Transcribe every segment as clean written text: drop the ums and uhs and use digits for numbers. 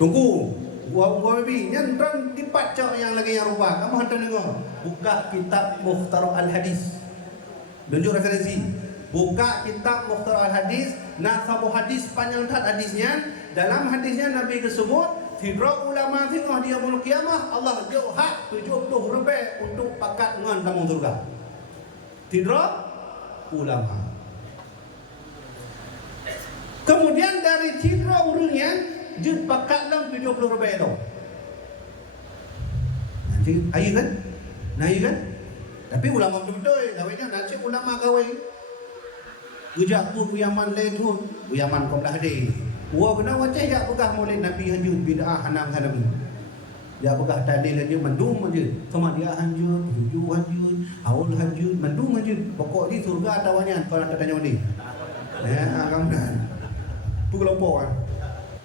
Tunggu. Gua baby nyan tipat cak yang lagi yang rupa. Kamu hantar dengar. Buka kitab Mukhtar Al-Hadis. Tunjuk referensi. Buka kitab Mukhtar Al-Hadis. Nak sabu hadis panjang tak hadisnya. Dalam hadisnya Nabi tersebut, tidra ulama tengah dia yaumul qiyamah, Allah jauh hak 70 lebih untuk pakat dengan tamu surga. Tidra ulama. Kemudian dari tidra urungnya jud pakat dalam 70 lebih itu. Nanti ayu kan? Nayu kan? Tapi ulama betul-betul, kawinnya nanti ulama kawin. Gejak pun Yaman lain tu, Yaman kau dah ada. Wah kena wajah ya pegah mulai Nabi hanjut bid'ah hanam hanabi. Ya pegah tadi lagi mendung aja. Sama dia hanjut, tujuh hanjut, awal hanjut, mendung aja. Pokok di surga tawannya kalau katanya ni. Ya, kamu Pulau kan.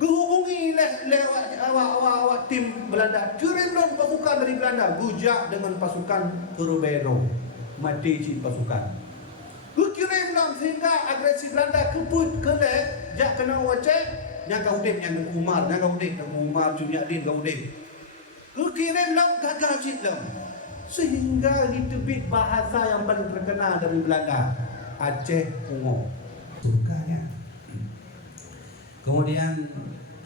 Kehubungi lewat awak tim Belanda. Kirimlah pasukan dari Belanda, gujak dengan pasukan Perbero. Mati si pasukan. Kirimlah sehingga agresi Belanda keput kelek. Jak kena wacek, nyangka udip yang Umar, nyangka udip yang Umar, Junyadin kau udip. Kirimlah gagal ciklam. Sehingga ditebit bahasa yang paling terkenal dari Belanda, Aceh Ungo. Surganya. Kemudian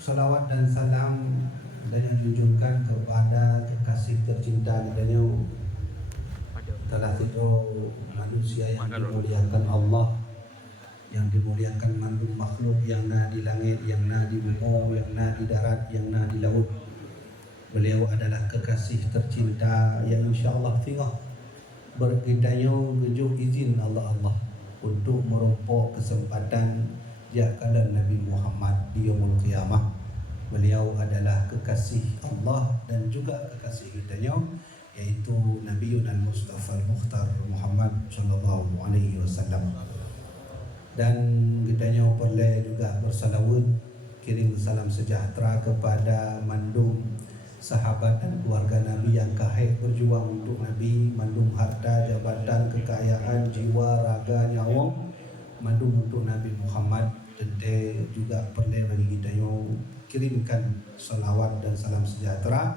salawat dan salam dan yang junjungkan kepada kekasih tercinta kita telah tidur manusia yang dimuliakan Allah, yang dimuliakan mandung makhluk, yang na di langit, yang na di bumi, yang na di darat, yang na di laut. Beliau adalah kekasih tercinta yang insyaAllah tengah berkitanya gejuk izin Allah untuk merompok kesempatan jakalan Nabi Muhammad di yaumul qiyamah. Beliau adalah kekasih Allah dan juga kekasih kitanya, yaitu Nabi Al-Mustafa Al-Mukhtar Muhammad sallallahu alaihi wasallam. Dan kitanya perlu juga bersalawat, kirim salam sejahtera kepada mandung sahabat dan keluarga Nabi yang kahek berjuang untuk Nabi, mandung harta, jabatan, kekayaan, jiwa, raga, nyawa, mandung untuk Nabi Muhammad. Dan juga perlu bagi kita yang kirimkan salawat dan salam sejahtera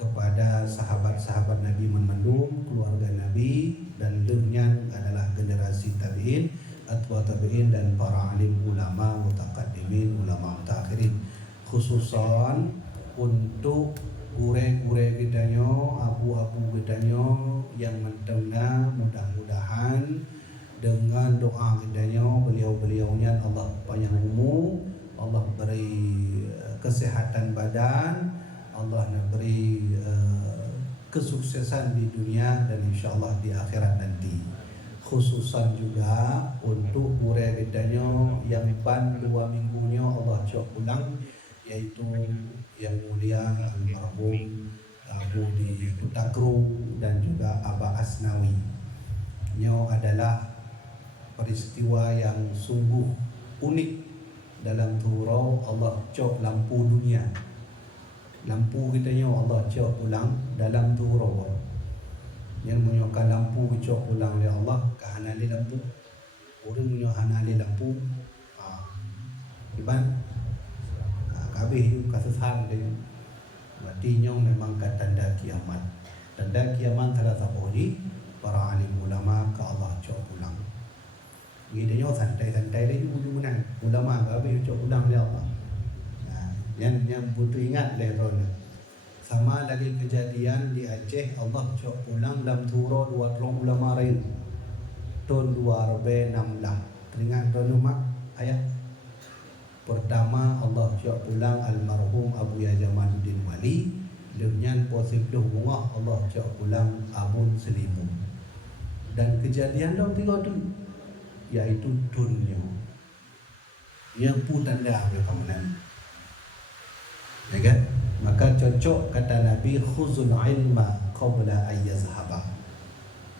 kepada sahabat-sahabat Nabi mandung, keluarga Nabi, dan lengnya adalah generasi tabi'in, atwa tabi'in, dan para alim ulama mutaqaddimin, ulama mutakhirin, khususan untuk gure-gure kitanya, abu-abu kitanya yang mendengar, mudah-mudahan dengan doa kitanya, beliau-beliaunya Allah panjang umur, Allah beri kesehatan badan, Allah beri kesuksesan di dunia dan insyaallah di akhirat nanti. Khususan juga untuk murid kitanya yang ban 2 minggunya Allah cok pulang, yaitu yang mulia almarhum Abu di Putakru dan juga Aba Asnawi. Nyo adalah peristiwa yang sungguh unik dalam turau. Allah cok lampu dunia, lampu kitanya Allah cok pulang dalam turau. Yang menyokan lampu cok pulang oleh Allah kehanali lampu. Orang menyo hanali lampu iban kabeh kasesal dia. Artinya memang tanda kiamat. Tanda kiamat salah satu para alim ulama ke Allah cok pulang. Gidanya santai-santai dia juga menang. Ulama kabeh cok pulang oleh Allah. Yang butuh ingat lerona. Sama lagi kejadian di Aceh, Allah cok pulang dalam turun 2 ulama lain tahun 2016. Teringat tahun mak ayat pertama Allah cok pulang almarhum Abu Yajamaluddin Wali, lenyan posisi bunga Allah cok pulang Abun Selimu. Dan kejadian dalam 3 tu yaitu dunia yang pun tanda keamanan. Ya kan? Maka cocok kata Nabi, khuzul ilma qabla ayyazhaba.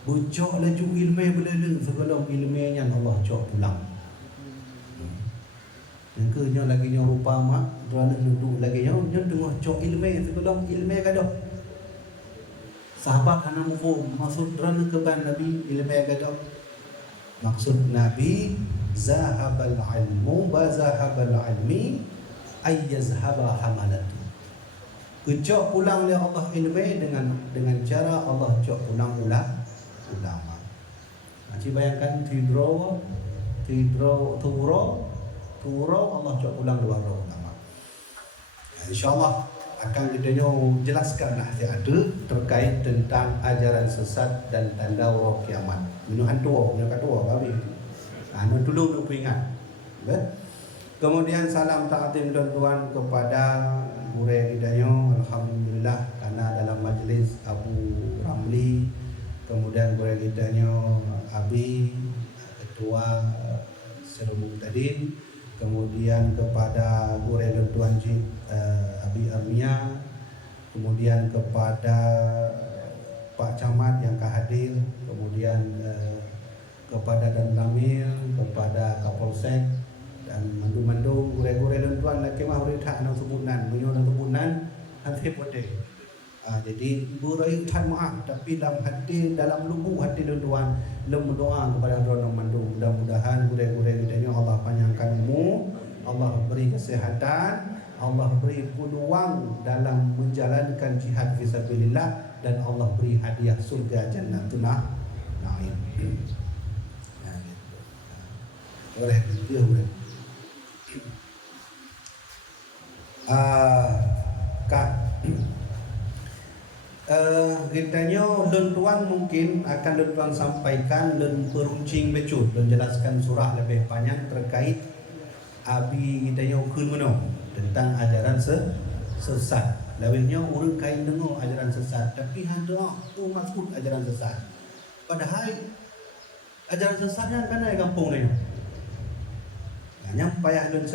Bucok laju ilmu belele sebelum ilmunya Allah cok pulang. Yang kenya lagi nya rupa mak, kerana duduk lagi nya tengah cok ilmu sebelum ilmu kada. Sahabat hana mufum maksud kerana keban Nabi ilmu kada. Maksud Nabi zahabal ilmu ba zahabal ilmi ayyazhaba hamalatu. Kecok pulang oleh Allah ilmu dengan cara Allah cok pulang ulama. Macam bayangkan turo Allah cok pulang dua ulama. InsyaAllah akan kita jelaskan ada terkait tentang ajaran sesat dan tanda orang kiamat. Minuhan tua, punya tua babi. Dulu ingat. Kemudian salam ta'zim tuan-tuan kepada guru kita. Alhamdulillah karena dalam majlis Abu Ramli, kemudian guru kita Abi Ketua Serumuk Tadin, kemudian kepada guru tuan Abi Armia, kemudian kepada Pak Camat yang hadir, kemudian kepada Dan Ramil, kepada Kapolsek dan mandu-mandu gure-gure dan tuan laki mah berita nang sebunan, menyo nang sebunan nanti pode. Jadi burai tan maaf tapi dalam hati, dalam lubuk hati dan tuan lem doa kepada orang mandu. Mudah-mudahan gure-gure kita Allah panjangkan umur, Allah beri kesehatan, Allah beri peluang dalam menjalankan jihad fisabilillah dan Allah beri hadiah surga Jannatun Na'im. Boleh dia boleh. Kitanya lentuan mungkin akan lentuan sampaikan dan peruncing becut dan jelaskan surah lebih panjang terkait abi kitanya ukun meno tentang ajaran sesat. Lawilnya orang kain dengar ajaran sesat tapi hendak tu maksud ajaran sesat. Padahal ajaran sesatnya kan ada kampung ni. Yang payah dan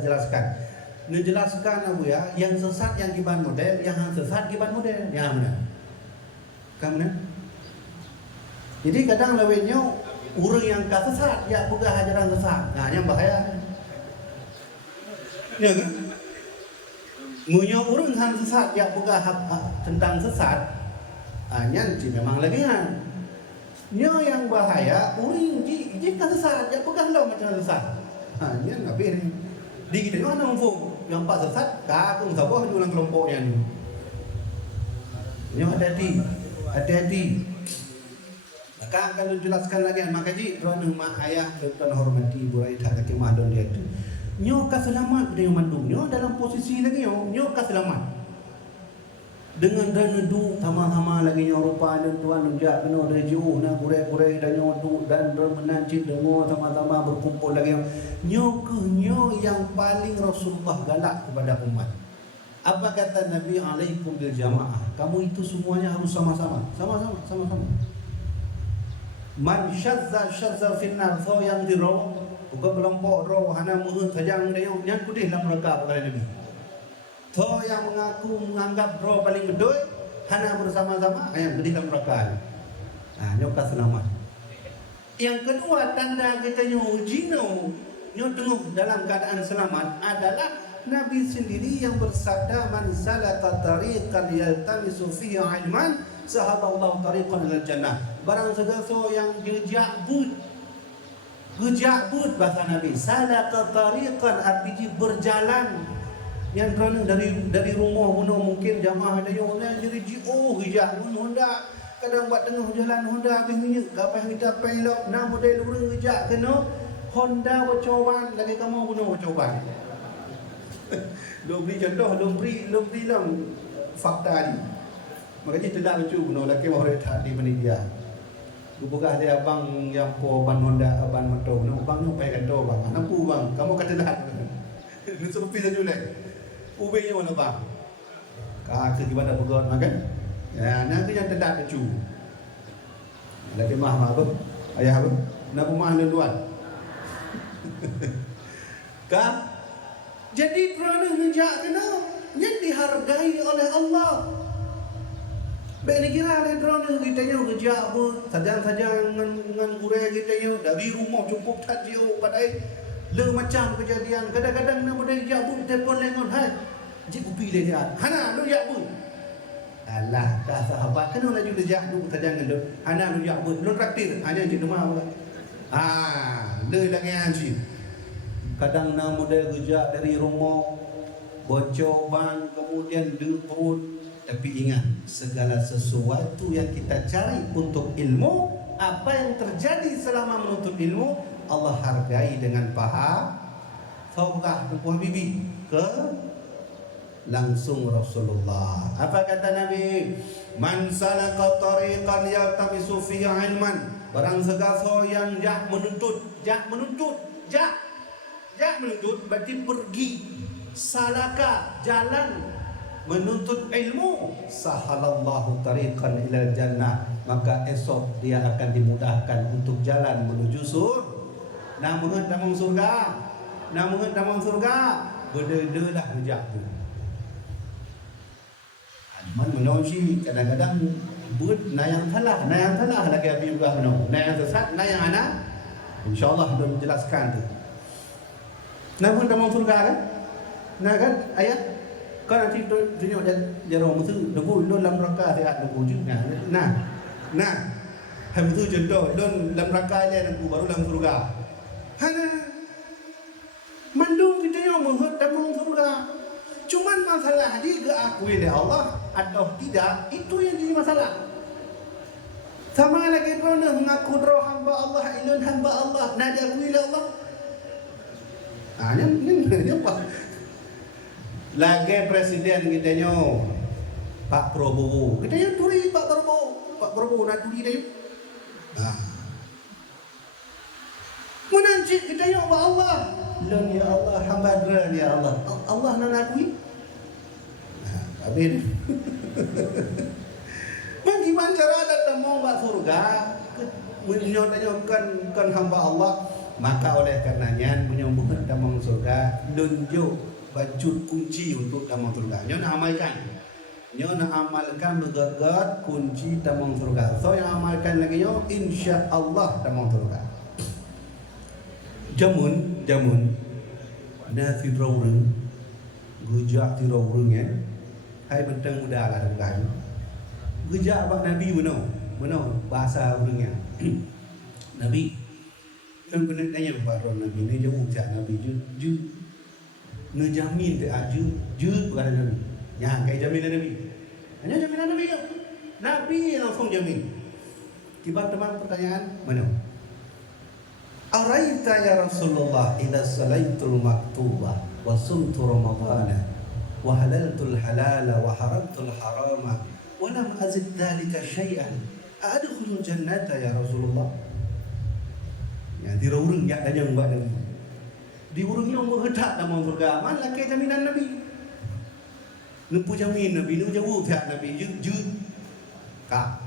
jelaskan. Menjelaskan Abu ya, yang sesat yang kiban model, yang sesat kiban model, yang mana? Kamu mana? Jadi kadang lawinnya orang yang sesat, ya bukan ajaran sesat. Nah, yang bahaya. Ya kan? Munyo orang yang sesat, ya bukan tentang sesat. Hanya memang lagi kan. Nyo yang bahaya, orang jika sesat, ya bukan lo macam sesat. Hanya Nabi ni di kita mana mufung yang pak sesat kakung sabah di ulang kelompoknya ni. Ini hati-hati. Maka akan dijelaskan lagi maka ji tuan mak ayah tuan hormati burai tak ke madon dia tu. Nyo ka selamat dia mandung nyo dalam posisi lagi nyo ka selamat. Dengan dan du sama-sama lagi nyo rupa dan tuan nunjak kena dari jauh na kurai-kurai dan nyo du dan menancip demo sama-sama berkumpul lagi nyo yang paling Rasulullah galak kepada umat. Apa kata Nabi alaikum bil jamaah? Kamu itu semuanya harus sama-sama. Man syazza finnar so yang diro bukan kelompok roh hana muhun sajang dia yang kudih dalam neraka kepada Nabi. Toh yang menganggap roh paling gedoi hana bersama-sama yang gede dalam neraka. Nyoka selamat. Yang kedua tanda kita nyujino tengok dalam keadaan selamat adalah Nabi sendiri yang bersabda man salaka tariqan yaltamisu fihi ilman sahaballahu tariqan ilal jannah. Barang segala yang jejak but bahasa Nabi salaka tariqan artinya berjalan yang kerana dari rumah pun mungkin jamaah ada yang jadi hijab pun Honda kadang buat tengah jalan Honda habis minyak apa yang kita pelok nak model urang hijab kena Honda bercoban lagi kamu pun bercoban. Lo beri contoh lo beri lah fakta ni. Makanya tidak lucu pun laki orang tak di penitia. Bukan ada abang yang ban Honda ban motor abang ni pakai kata bang nampu bang kamu kata dah ni sepi saja leh. Ubenya mana bang? Kata di mana pegon makan? Ya, nanti yang tidak kecu. Lagi mah apa? Ayah apa? Nak rumah tuan. Kan? Jadi kerana ngejak kena yang dihargai oleh Allah. Baik ni kira ada kerana kita yang ngejak pun sajang-sajang dengan kurai kita yang dari rumah cukup tak jauh padai. Le macam kejadian kadang-kadang nak modal jabut telefon lengon hai jik upi dia hana lu jabut alah dah sahabat kena laju dia jabut tajang lu hana lu jabut lu traktir hanya jik rumah le lagi anji kadang nak modal kerja dari rumah bocor ban, kemudian perut. Tapi ingat, segala sesuatu yang kita cari untuk ilmu, apa yang terjadi selama menuntut ilmu, Allah hargai dengan paha Faukah Tuan Bibi ke langsung Rasulullah. Apa kata Nabi? Man salaka tariqan yaltamisu fihi ilman. Barang segala yang menuntut berarti pergi, salaka jalan menuntut ilmu, sahalallahu tariqan ilal jannah, maka esok dia akan dimudahkan untuk jalan menuju namun surga berdeda rejak tu. Man menolong kadang-kadang buat nayang salah lagi habis juga nayang sesat, nayang anak insyaallah belum menjelaskan tu. Namun dalam surga kan? Nah kan ayat kan nanti tunjuk jarang mesti nunggu dalam neraka sihat nunggu juga. Nah habis tu contoh dalam neraka dia nunggu baru dalam surga. Hana mandung kita yang menghut dalam surga. Cuman masalah dia diakui oleh Allah atau tidak, itu yang jadi masalah. Sama lagi pernah mengaku roh hamba Allah, ilun hamba Allah, nak diakui oleh Allah. Ini apa? Lagi presiden kita nyo Pak Prabowo. Kita yang turi Pak Prabowo nak turi dia. Menancik kita yang Allah. Lun ya Allah, hamba dran ya Allah. Allah nak akui. Habis. Bagaimana cara datang mau ke surga? Menyonyokan hamba Allah. Maka oleh karenanya menyambut damang surga, nunjuk baju kunci untuk damang surga. Nyo nak amalkan begagat kunci damang surga. So yang amalkan lagi nyo insya Allah damang surga. Jamun na tiroreng gejak tiroreng ya. Hai bentang muda lah kan. Gejak bak Nabi benar bahasa orangnya. Nabi kan kena tanya kepada Nabi ni jauh cak Nabi je ngejamin ke je kepada Nabi. Ya kayak jaminan Nabi. Hanya jaminan Nabi ke? Nabi langsung jamin. Tiba teman pertanyaan mana? Araita ya Rasulullah idza salaitul maktubah wa sumtu ramadhana wa halaltul halala wa haramtul harama wa lam azid dhalika syai'an adkhulul jannata ya Rasulullah. Ya di urang yak dajang buat Nabi. Di urang yang berhedak dalam surga. Mana ke jaminan Nabi? Nempu jamin Nabi nu jauh tak Nabi je. Ka.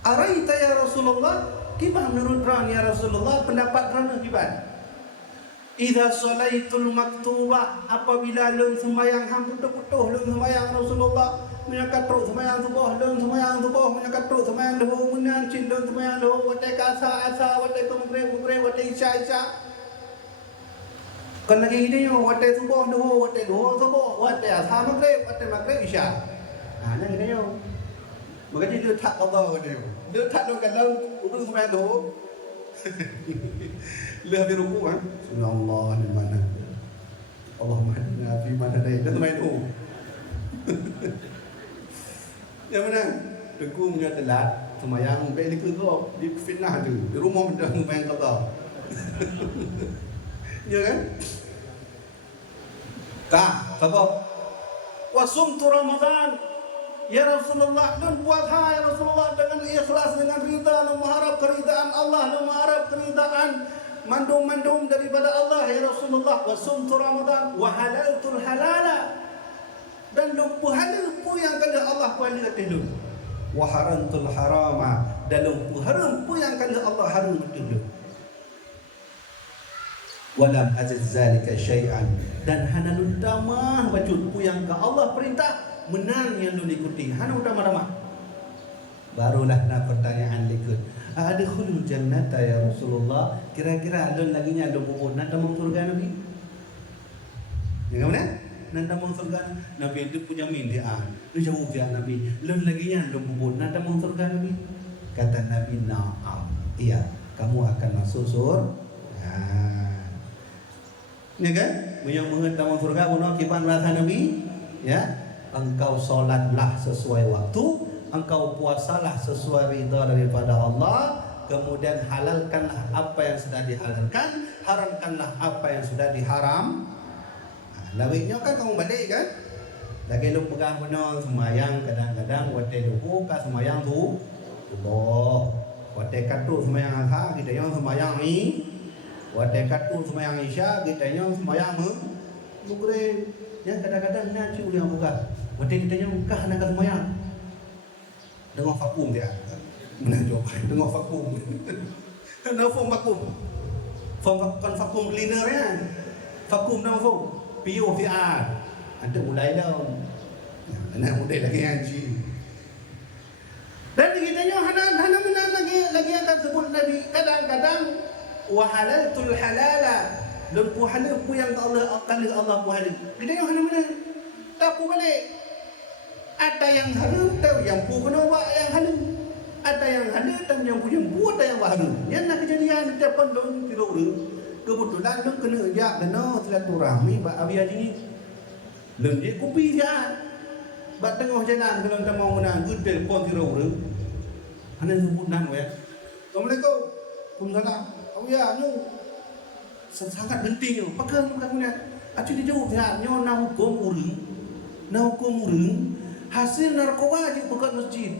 Araita ya Rasulullah, gimana menurut terang ya Rasulullah, pendapat terang gimana? Idza salaitul maktubah, apabila lun sembahyang ham putuh-putuh lun sembahyang Rasulullah, menyakat teruk sembahyang subuh, lun sembahyang subuh, menyakat teruk sembahyang duhur, menancin lun sembahyang duhur, watai asa, watai maghrib, watai isya. Kan lagi ini yo watai subuh duhur, watai duhur subuh, watai asa maghrib isya. Nah, yang ini yo. Makanya dia tak qada dia. Dia tak lun kan lun sembahyang duhur. Lihat di ruku kan. Subhanallah di mana? Allahumma hadina fi man hadait. Dia main tu. Yang mana? Teguh punya telat semayang baik ni kau di fitnah tu. Di rumah benda main qada. Ya kan? Tak, apa? Wa sumtu Ramadan. Ya Rasulullah, dan puasa ya Rasulullah dengan ikhlas, dengan rida, dan mengharap keridaan Allah, dan mengharap keridaan mandum-mandum daripada Allah ya Rasulullah. Wa sumtu Ramadan wa halaltul halala, dan lumpuh halal pun yang kena Allah kuali atas lu. Wa haramtul harama, dan lumpuh haram pun yang kena Allah haram atas lu. Walam aziz zalika syai'an, dan hanalun damah wajud pun yang ke Allah perintah menang yang lu ikuti. Hana utama-utama. Barulah nak pertanyaan likut. Adkhulul jannata ya Rasulullah. Kira-kira alun lagi nya alun bubur nak damang surga Nabi. Ya kan? Nak damang surga Nabi itu punya min dia. Lu jauh dia Nabi. Alun lagi nya alun bubur nak damang surga Nabi. Kata Nabi, "Na'am." Iya, kamu akan masuk surga. Ya kan? Yang mengetahui surga bunuh kipan rasa Nabi, ya. Engkau solatlah sesuai waktu, engkau puasalah sesuai ridha daripada Allah, kemudian halalkanlah apa yang sudah dihalalkan, haramkanlah apa yang sudah diharam. Lawiknya kan kamu balik kan? Lagi lu pegang benar semayang kadang-kadang wate duhu ka semayang tu. Allah. Wate katu semayang asar kita yang semayang ni. Wate katu semayang isya kita yang semayang mugre. Ya kadang-kadang nak cium yang buka. Wate kita yang buka nak semayang. Dengar vakum dia. Mana jawab? Dengar vakum. Kenapa vakum? Vakum cleaner kan? Vakum nama vakum. POVR. Ada mulai dah. Anak mulai lagi ngaji. Dan kitanya hana benar lagi akan sebut Nabi kadang-kadang wa halaltul halala. Lempu halal pu yang Allah pu halal. Kitanya hana benar. Tak pu balik. Ada yang halal tahu yang pu kena buat yang halal. Ada yang halal tahu yang pu buat yang halal. Yang nak kejadian depan dong tidur. Kebetulan lu kena ajak kena silaturahmi bab awi hari ni. Lem je kopi dia. Bab tengah jalan kalau tak mau menang good telefon tidur. Hana sebut nama ya. Assalamualaikum. Waalaikumsalam. Awi ya nyu. Sangat penting tu. Pakai bukan Acu dia jawab dia nyo na hukum urang. Hasil narkoba je pekat masjid.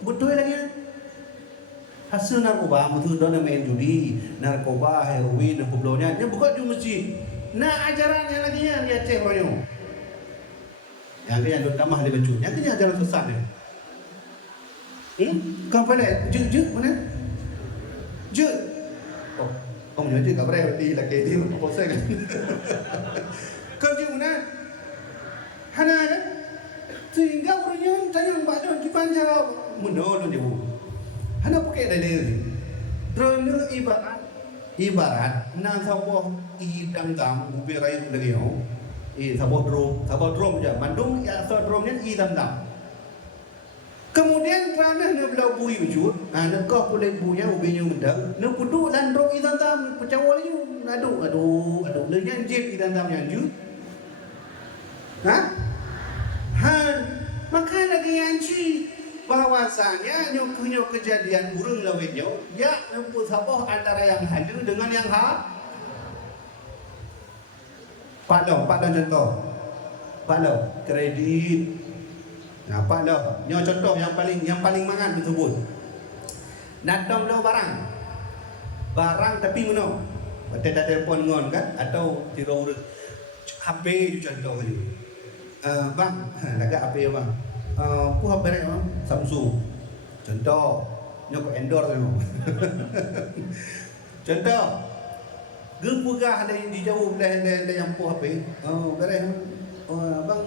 Betul lagi ya? Hasil narkoba betul dah main judi, narkoba, heroin, kublonya, dia buka di masjid. Nah ajarannya lagi dia cek royo. Yang dia duduk tamah dia baca. Yang dia ajaran sesat dia. Kau pandai? Jut mana? Jut. Oh, kau menjadi tak boleh berarti lagi dia apa kan? Kau jut mana? Hana kan? Sehingga orangnya tanya baca kipan jawab. Menolak dia. Hana pakai dalil. Drone ibarat nang sawah dam ubi rayu lagi yo. Sawah drum je. Mandung ya sawah drumnya dam. Kemudian kerana dia belau bui wujud, nak kau boleh bunya ubinya mendang, nak puduk dan drum dam pecawal you. Aduh. Dengan jip dam yang jut. Maka lagi anci bahwasanya nyok kejadian burung lawetnya ya nempuh sabah antara yang halal dengan yang Pak contoh kredit. Nah Pak nyo contoh yang paling mangan disebut datang lo barang tapi mana ada telefon ngon kan atau tiro HP tu contoh ni bang agak HP bang aku HP ni bang Samsung contoh nyok endorse tu contoh gepegah ada yang dijauh dah yang pu HP beres bang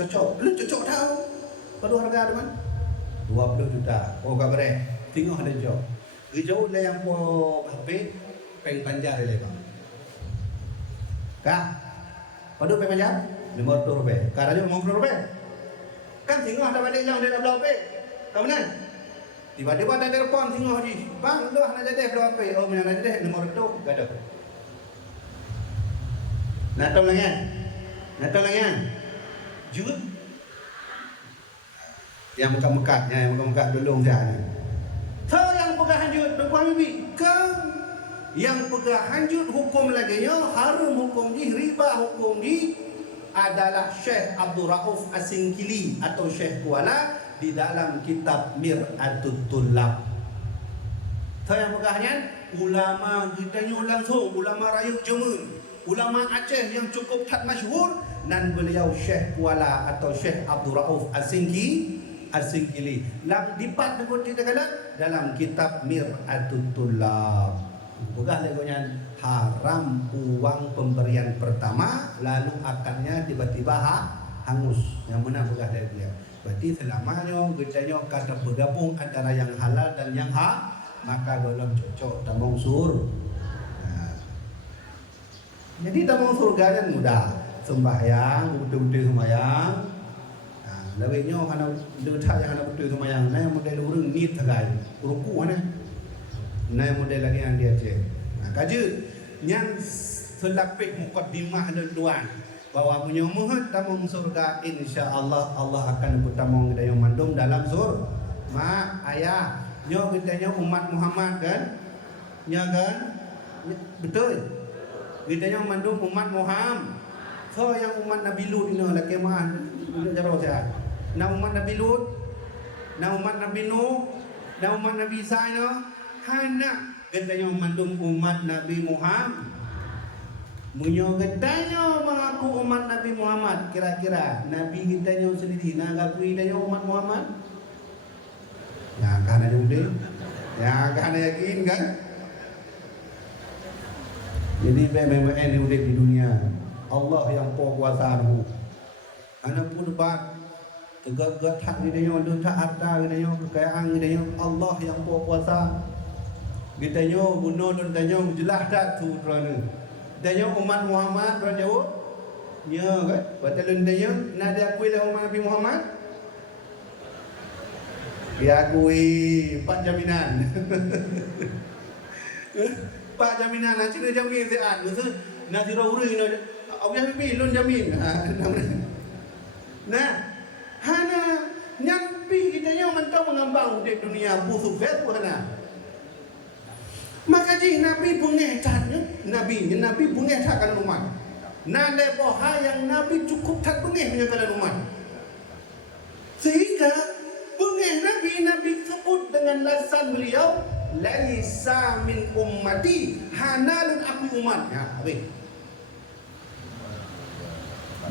cocok lu cocok tahu pada harga ada man 20 juta kau beres tengok ada jauh dah yang pu HP peng panjar dia bang kah pada peng panjar 50 rupiah karena 50 rupiah kan tengok ada balik yang dia dah belau HP tahu mana tiba-tiba ada telefon tengok haji bang lu nak jadi belau HP mana nak jadi nomor itu gak ada Natong lagi jut yang mekak-mekaknya yang mekak dulung dia so yang pegah hanjut berpuan bibi kau yang pegah hanjut hukum lagi haram hukum di riba hukum di adalah Syekh Abdul Rauf As-Singkili atau Syekh Kuala di dalam kitab Mir'atut Tullab. So yang pegahnya ulama kita langsung ulama Rayuk Jemun, ulama Aceh yang cukup masyhur dan beliau Syekh Kuala atau Syekh Abdul Rauf As-Singkili. Lam dipat kita kala dalam kitab Mir'atut Tullab. Bukan legonya haram uang pemberian pertama lalu akarnya tiba-tiba hangus. Yang mana bukan dia. Berarti selamanya kita kata bergabung antara yang halal dan yang maka belum cocok tamong sur. Jadi tamong surga kan mudah. Sembahyang, betul-betul sembahyang. Lawiknya kana detak yang ana betul sembahyang. Nah model urang nit tagai. Ruku mana? Nah model lagi yang dia cek. Kaje yang selapik mukaddimah tuan bahwa punya muhut tamung surga insya-Allah Allah akan bertamung dengan mandum dalam surga. Mak ayah nyo kita umat Muhammad kan? Nya kan? Betul. Kita mandum umat Muhammad. So yang umat Nabi Lut ini laki mah jaro saya. Na umat Nabi Lut, na umat Nabi Nuh, na umat Nabi Isa ini hana kita mandum umat Nabi Muhammad. Munyo katanya mengaku umat Nabi Muhammad, kira-kira Nabi kita yang sendiri nak akui dia umat Muhammad? Ya kan ada udah, ya kan yakin kan? Jadi memang ini udah di dunia Allah yang kuasa tu. Anak pun bat tegak tak dia yang ada harta dia yang kekayaan dia yang Allah yang kuasa. Kita yang bunuh dan tanya jelas tak tu kerana tanya umat Muhammad berapa jauh? Ya kan? Betul tanya nak diakui oleh umat Nabi Muhammad? Diakui Pak Jaminan. Pak Jaminan nak cina jamin sean. Maksud nak tira uri nak awak jamin lun jamin. Nah, hana nyampi kita yang mentau mengambang di dunia busuk fet hana. Maka jika Nabi bungetannya, Nabi bungetan umat. Nada boha yang Nabi cukup tak bungeh menyatakan umat. Sehingga bungeh Nabi sebut dengan lasan beliau, laisa min ummati hanalun aku umatnya.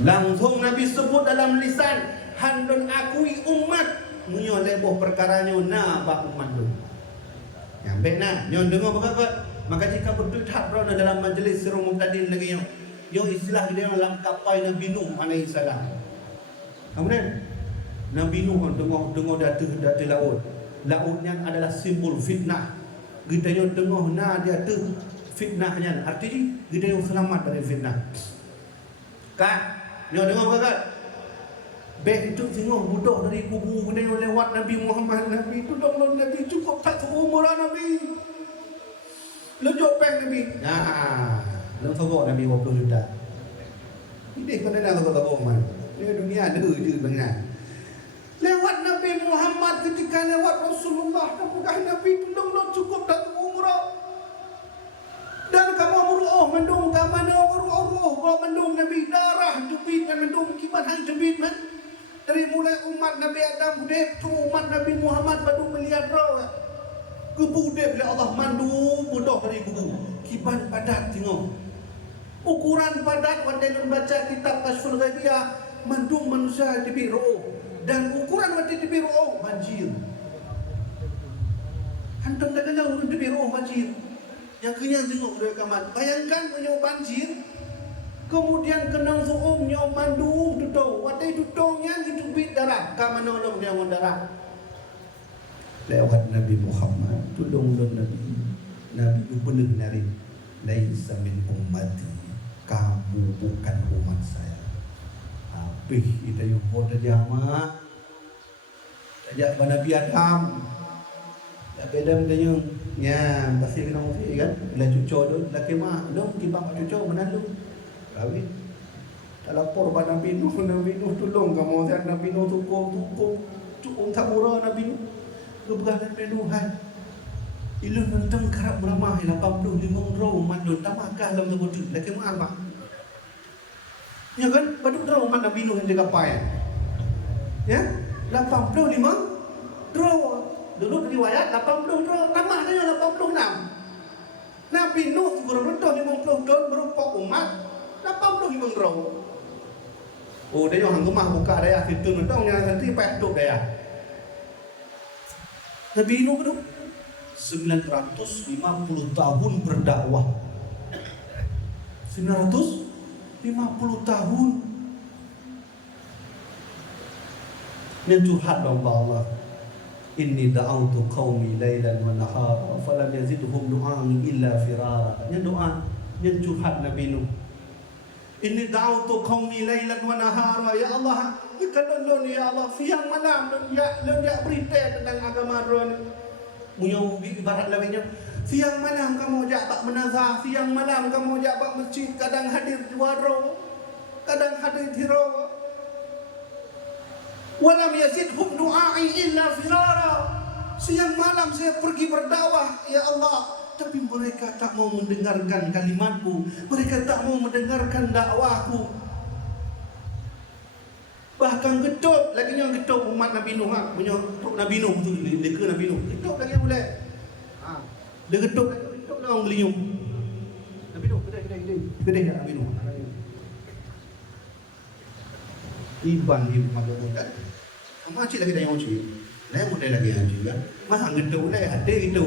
Langsung Nabi sebut dalam lisan, handun akui umat, munyo leboh perkaranya na ba umat tu. Yang benar, yang dengar berkata, maka jika berdetak berada dalam majlis Sirul Muqtadin lagi yang istilah dia dalam kapal Nabi Nuh alaihi salam. Kemudian Nabi Nuh dengar datu laut. Lautnya adalah simbol fitnah. Kita yang dengar dia tu fitnahnya. Artinya kita yang selamat dari fitnah. Kak, yang dengar berkata, baik itu tengok budak dari kubu kena lewat Nabi Muhammad. Nabi itu dong Nabi cukup tak seumur Nabi. Lejok peng Nabi. Nah, dalam sogok Nabi 20 juta. Ini kena dah sogok man. Ini dunia ada je benar. Lewat Nabi Muhammad ketika lewat Rasulullah, bukan Nabi itu dong cukup tak seumur. Dan kamu muruh mendung kamana muruh kalau mendung Nabi darah jubit dan mendung kibat hang jubit man. Dari mulai umat Nabi Adam budek tu umat Nabi Muhammad padu melihat roh kebudek oleh Allah mandu bodoh dari kubu kiban padat tengok ukuran padat wadai baca kitab Kashful Ghaibiyah mandung manusia di biru dan ukuran wadai di biru banjir hantam dah kena urut di biru banjir yang kenyang tengok dari kamat bayangkan punya banjir. Kemudian kenang suum nyo mandu tutau, wadai tutaunya hidupit darah, kamanolong dia darah. Lewat Nabi Muhammad, tudung Nabi itu benar nari, laisa min ummati, kamu bukan umat saya. Habis kita yang bodoh jamaah, ajak Nabi Adam, Nabi Adam tanya, ya pasti kena mesti kan, bila cucu tu, laki mah, dong kibang cucu menandu. Kawin tak lapor pada Nabi Nuh tolong kamu saya Nabi Nuh tukung cukup tak murah Nabi Nuh kebegalan Nabi Nuh ilun mentang kerap meramah 85 roh mandun tamakah dalam sebut lagi apa ya kan badut roh man Nabi Nuh yang jaga pai ya 85 roh dulu riwayat 80 roh tamah saja 86 Nabi Nuh kurang betul 50 tahun berupa umat 85 roh. Oh, dia yang rumah buka dia situ nentang yang nanti petuk dia. Nabi Nuh tu 950 tahun berdakwah. 950 tahun. Dia curhat dong Allah. Inni da'autu qaumi lailan wa nahara falam yazidhum du'ai illa firara. Dia doa, dia curhat Nabi Nuh. Inni da'autu qaumi lailan wa nahara ya Allah. Ikadon ya Allah siang malam ya berita tentang agama ron. Punya ibarat lainnya, siang malam kamu ajak bak menazah, siang malam kamu ajak bak masjid, kadang hadir di waro, kadang hadir di rawa. Walam yazidhum du'ai illa firara. Siang malam saya pergi berdakwah, ya Allah, tapi mereka tak mau mendengarkan kalimatku, mereka tak mau mendengarkan dakwahku. Bahkan getuk lagi yang getuk umat Nabi Nuh, punya Nabi Nuh tu, dia ke Nabi Nuh, getuk lagi boleh. Dia getuk lah orang geliung. Nabi Nuh, kedai Nabi Nuh. Iban dia maga budak. Macam lagi dah yang uci. Lain model lagi yang uci kan. Mah getuk lah ada itu.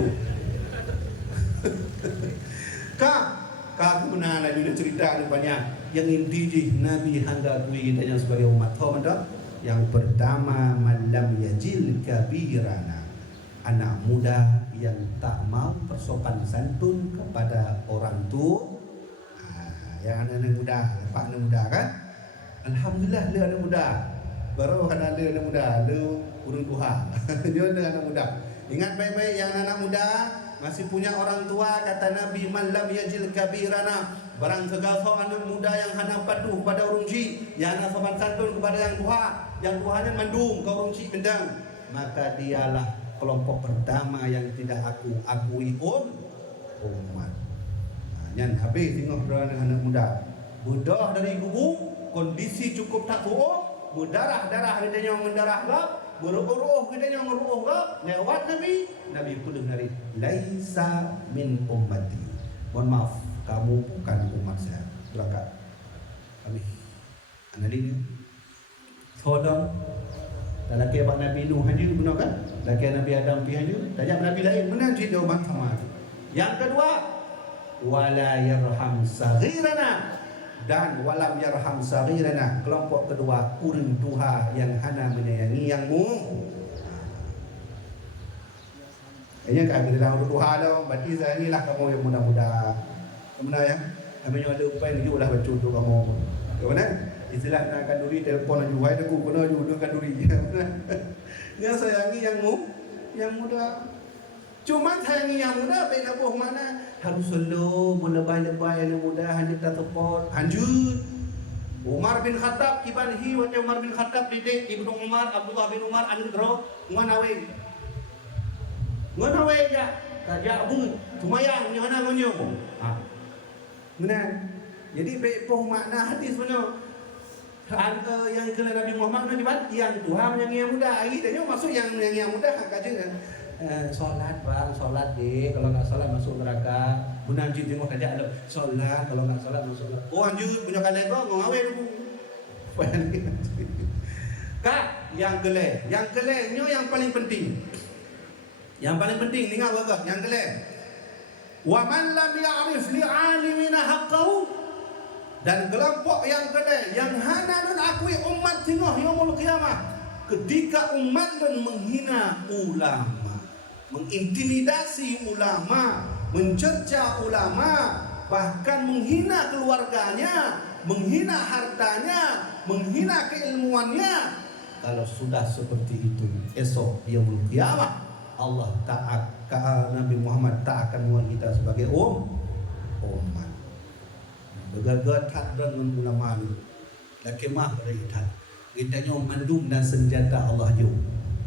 Kak guna lah dia cerita ada banyak. Yang inti je Nabi hangga kui kita yang sebagai umat tahu tak? Yang pertama, malam yajil kabirana, anak muda yang tak mau bersopan santun kepada orang tua. Yang anak muda, pak anak muda kan? Alhamdulillah le anak muda. Baru kan ada anak muda, le urun Tuhan. Dia ada anak muda. Ingat baik-baik yang anak muda masih punya orang tua, kata Nabi, man lam yajil kabirana, barang segala anak muda yang hana patuh kepada orang cik, yang hana sopan santun kepada yang Tuhannya mandung ke orang cik bendang, maka dialah kelompok pertama yang tidak aku akui umat. Yang habis tengok anak muda budak dari kubu, kondisi cukup tak kuat, berdarah-darah kita yang mendarah gak, beruh-uruh kita yang beruh gak, lewat Nabi pun dari laisa min ummati. Mohon maaf, kamu bukan umat saya. Berangkat kami analin sodom dan laki abang Nabi Nuh haji gunakan, laki Nabi Adam pi haji, tajam Nabi lain benar cerita umat sama. Yang kedua, wala yarham saghirana, dan walam yarham saghirana, kelompok kedua urang tuha yang hana menyayangi yangmu. Ini kan bila urang tuha dah berarti sayangilah kamu yang muda-muda. Benar ya? Kami yang ada upaya ni lah baca untuk kamu. Benar? Istilah nak kanduri telefon aja wai aku kena juga kanduri. Benar? Dia sayangi yang muda. Cuma sayangi yang muda beda boh mana? Harus slow, melebay-lebay yang muda hanya tak tepat. Lanjut. Umar bin Khattab ibanihi wa Umar bin Khattab didik Ibnu Umar, Abdullah bin Umar an-Nidro nganawe. Nganawe ya. Kajak bu, tumayang ni mana ngonyo. Benar. Jadi bepoh makna hadis benar. Yang kena Nabi Muhammad ni yang Tuhan yang muda. Ini dia masuk yang muda kajian. Solat bang, solat deh. Kalau nggak solat masuk neraka. Benar anjing tengok kajak ada. Solat kalau nggak solat masuk neraka. Oh anjing punya kalian kau ngawe dulu. Kak, yang keleh ni yang paling penting. Yang paling penting dengar bagus. Yang keleh. Wa man lam ya'rif li'alimina haqqahu, dan kelompok yang kedua yang hana dan akui umat tengah yaumul qiyamah, ketika umat dan menghina ulama, mengintimidasi ulama, mencerca ulama, bahkan menghina keluarganya, menghina hartanya, menghina keilmuannya. Kalau sudah seperti itu, esok yaumul qiyamah Allah Nabi Muhammad tak akan muat kita sebagai umat. Bergagat dengan ulama ni. Laki mah berikat. Kita nyo mandum dan senjata Allah jo.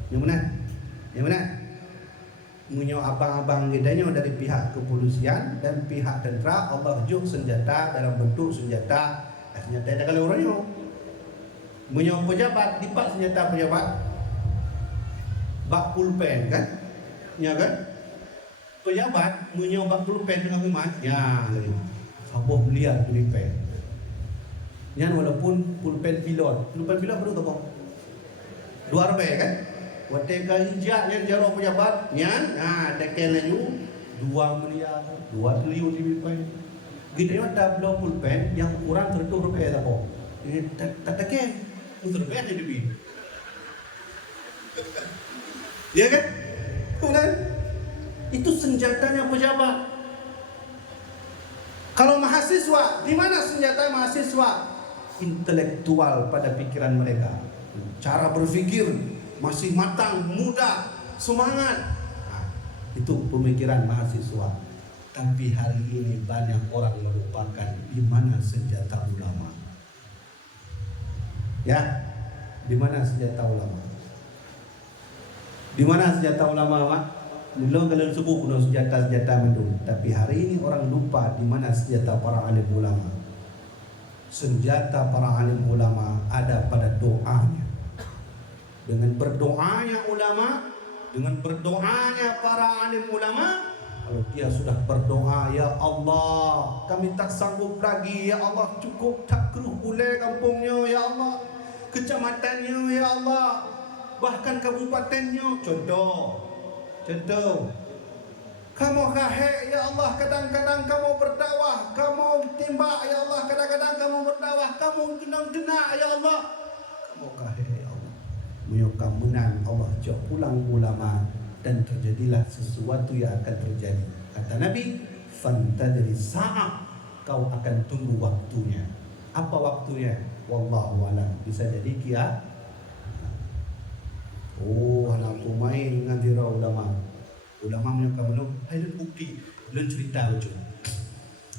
Yang mana? Yang mana? Munyo abang-abang kita nyo dari pihak kepolisian dan pihak tentera, Allah jo senjata dalam bentuk senjata. Senjata ada kalau orang nyo. Munyo pejabat dipak senjata pejabat. Bak pulpen kan? Ya kan? Pejabat menyoba pulpen dengan umat. Ya, saboh beliau pulpen. Yang walaupun pulpen pilot perlu tahu. 2 rupiah kan? Waktu hijak yang jaro pejabat, yang tekan laju 2 miliar, 2 triliun di pulpen. Kita ada belum pulpen yang kurang 100 rupiah tahu. Ini tak tekan 100 rupiah jadi lebih. Ya kan? Benar? Itu senjatanya pejabat. Kalau mahasiswa, di mana senjata mahasiswa? Intelektual pada pikiran mereka. Cara berpikir masih matang, muda, semangat. Itu pemikiran mahasiswa. Tapi hari ini banyak orang melupakan di mana senjata ulama. Ya, di mana senjata ulama? Di mana senjata ulama, Mak? Dulu kalian sebut guna senjata-senjata mendung. Tapi hari ini orang lupa di mana senjata para alim ulama. Senjata para alim ulama ada pada doanya. Dengan berdoanya ulama, dengan berdoanya para alim ulama, kalau dia sudah berdoa, ya Allah, kami tak sanggup lagi, ya Allah, cukup tak keruh boleh kampungnya, ya Allah, kecamatannya, ya Allah, bahkan kabupatennya. Contoh, kamu kahek, ya Allah, kadang-kadang kamu berdakwah, kamu timbak, ya Allah, kadang-kadang kamu berdakwah, kamu jenang-jenang, ya Allah, kamu kahek, ya Allah, menyokam menang, Allah jauh pulang ulama, dan terjadilah sesuatu yang akan terjadi. Kata Nabi, fantadri sa'ah, kau akan tunggu waktunya. Apa waktunya? Wallahu a'lam. Bisa jadi kiamat. Oh, anak main dengan dira ulama. Ulama menyokap belum, hai lun bukti, lun cerita lucu.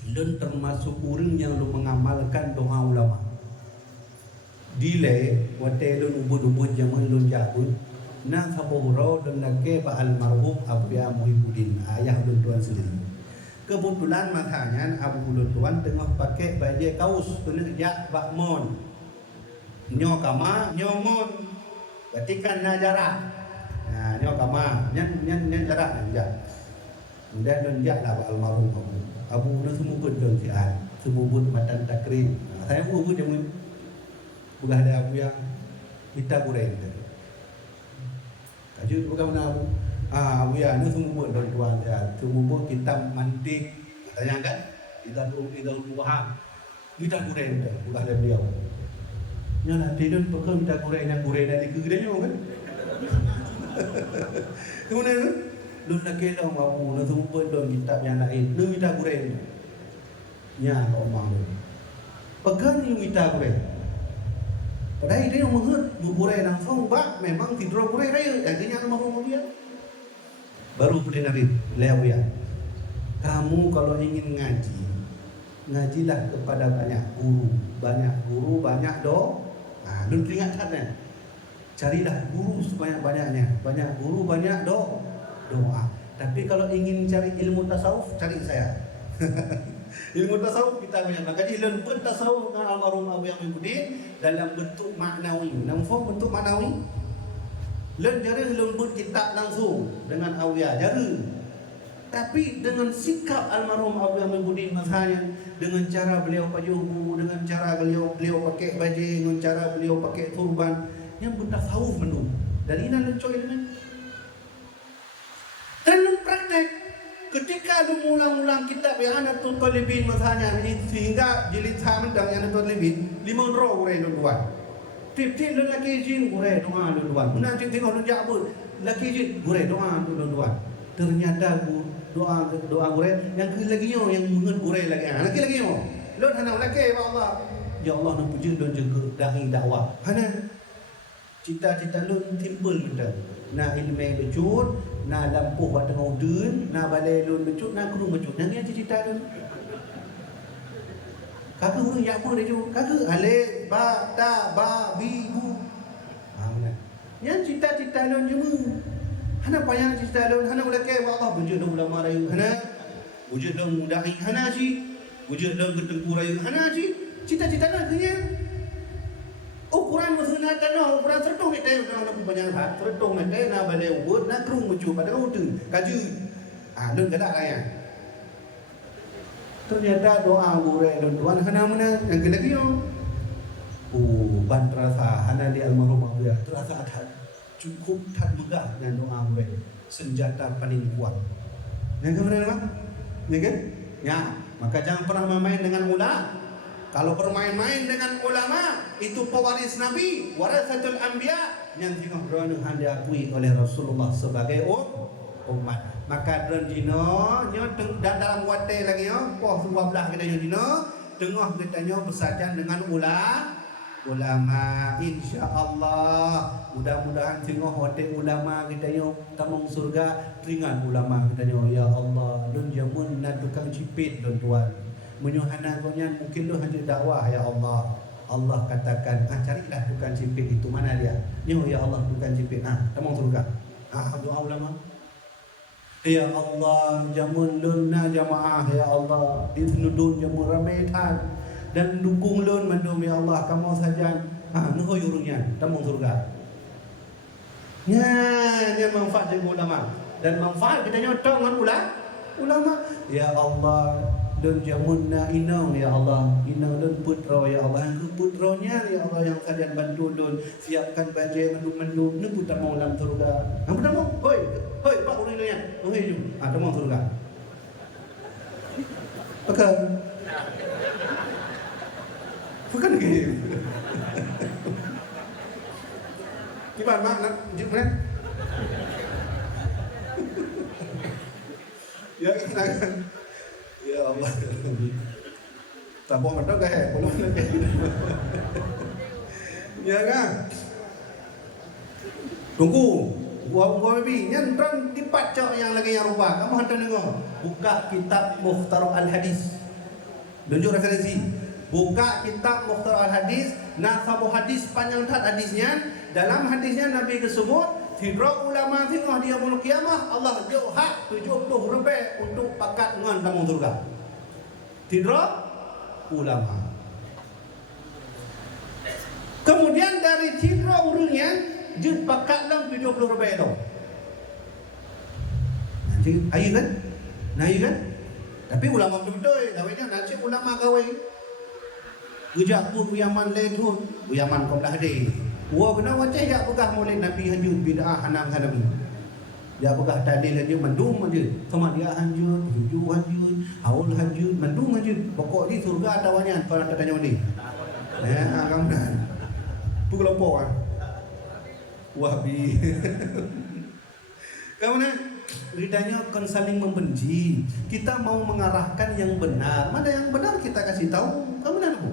Lun termasuk orang yang lu mengamalkan doa ulama. Dile, wate lun ubud-ubud zaman lun jabut. Nah, sabohro dan nake Pak almarhum Abu Ya Muhyiddin, ayah lun tuan sendiri. Kebetulan makanya Abu lun tuan tengah pakai baju kaos tulis jak bakmon. Nyo kama nyomon. Berarti kan jarak. Nah, nyo kama nyen jarak jak. Kemudian lun jak lah Pak almarhum Abu lun semua betul sian, semua but matan takrim. Saya ubud jamu. Bukan ada Abu yang kita kurang. Kaji bukan mana Abu. Abu ya, ini semua buat tuan ya. Semua buat kita mantik. Tanya kan? Kita lupa. Kita kurang dah. Bukan ada beliau. Nyolah tidur pekan kita kurang yang kurang dari kegedeannya kan? Kemudian lu nak kira Abu, lu semua buat dalam kitab yang lain. Lu kita kurang. Ya, omong lu. Pekan yang kita kurang. Padahal dia yang mengut buburai langsung, Pak, memang tidur burai raya. Akhirnya almarhum dia. Baru boleh Nabi, beliau ya. Kamu kalau ingin ngaji, ngajilah kepada banyak guru. Banyak guru, banyak doa. Nah, lu ingatkan ya. Carilah guru sebanyak-banyaknya. Banyak guru, banyak doa. Tapi kalau ingin cari ilmu tasawuf, cari saya. Ilmu tasawuf kita banyak. Maka ilmu pun tasawuf dengan almarhum Abu Yang Muhyiddin dalam bentuk maknawi. Nampak bentuk maknawi? Len jara lembut kitab langsung dengan awliya jara. Tapi dengan sikap almarhum Abu Yang Muhyiddin mazhabnya, dengan cara beliau pajuhu, dengan cara beliau pakai baju, dengan cara beliau pakai turban, yang bertasawuf menung. Dari mana lencoi dengan? Dan praktek. Ketika lu mulang-mulang kitab yang ada tu talibin mazhabnya ini sehingga jilid sama dengan yang ada talibin 5 roh urai duluan. Tip-tip lu laki izin urai doa duluan. Mana tengok lu jabut laki izin urai doa duluan. Ternyata doa urai yang laginya yang mengen urai lagi. Lagi mo. Lu hana laki ya Allah. Ya Allah nak puji dan jaga dai dakwah. Hana cita-cita lu timbul betul. Na ilmu becut, na lampuh pada ngaudun, na balai lun becut, na kurung becut. Nanti cita-cita lu. Kakak orang yang apa dia tu? Kakak alif, ba, ta, ba, bi, bu. Mana? Yang cita-cita lu cuma. Hana payah cita lu, hana ulake Allah wujud dalam ulama rayu. Hana wujud dalam mudai, hana si. Wujud dalam ketengku rayu, hana si. Cita-cita lu kenya. Ukuran maksudnya tanah, ukuran sertung ni tayo na banyak hat, sertung na tayo na balai ubud, na kerung mucu pada ngaudun. Kaju. Lun kada kaya. Ternyata doa burai lun tuan hana mana yang kena kiyo. Ban terasa hana di almarhum Abu Ya. Terasa cukup tak megah dengan doa burai. Senjata paling kuat. Yang kemudian apa? Ya kan? Ya, maka jangan pernah main dengan ulama. Kalau bermain-main dengan ulama, itu pewaris Nabi, warasatul anbiya, yang tengah diakui oleh Rasulullah sebagai umat. Maka dino dan dalam wate lagi poh 12 kita dino tengah kita bersajan dengan ulama, insya-Allah. Mudah-mudahan tengok hotel ulama kita yo tamong surga ringan ulama kita yo. Ya Allah, dun jamun na tukang cipit don tuan. Menyuhana gonya mungkin lu hanya dakwah ya Allah. Allah katakan, carilah tukang cipit itu, mana dia? Yo ya Allah, tukang cipit. Tamong surga. Doa ulama. Ya Allah, jamun lunna jamaah ya Allah, ditnudun jamun ramai tan. Dan dukung lun mandum ya Allah, kamu saja nuhoi urungnya tamong surga. Nya manfaat dari ulama dan manfaat kita nyotong dengan ulama. Ya Allah, dan jamunna inang ya Allah, inang dan putra ya Allah, yang putranya ya Allah yang kalian bantu lun siapkan bajai mendung-mendung nu putra mau dalam surga. Putra mau, hoi pak urungnya, hoi tamong surga. Bukan gitu. Gimana gimana? Ya kan. Ya Allah. Tambah mana gak belum ya kan? Tunggu. Gua baby nyentran dibaca yang lagi yang rupa. Kamu hantar nengok. Buka kitab Mukhtar Al-Hadis. Tunjuk referensi. Buka kitab Mukhtar Al-Hadis, nasabu hadis panjang tat hadisnya. Dalam hadisnya Nabi tersebut, tidra ulama tengah dia yaumul qiyamah, Allah jauh hak 70 lebih untuk pakat dengan tamong surga. Tidra ulama. Kemudian dari tidra urungnya jut pakat lang 70 lebih itu. Nanti ayu kan? Nayu kan? Tapi ulama betul-betul, gawainya nanti ulama gawai. Gejak pun Yaman lehun, Yaman kau dah ada. Wah benar wajah jak pegah mulai Nabi hanjur bid'ah hanam Nabi. Ya pegah tadi lagi mendung aja. Sama dia hanjur, tujuh hanjur, haul hanjur, mendung aja. Pokok di surga tawanya kalau tanya ni. Kamu dah. Pukul apa kan? Wahabi. Kamu dah. Lidahnya akan saling membenci. Kita mau mengarahkan yang benar. Mana yang benar kita kasih tahu. Kamu dah tahu.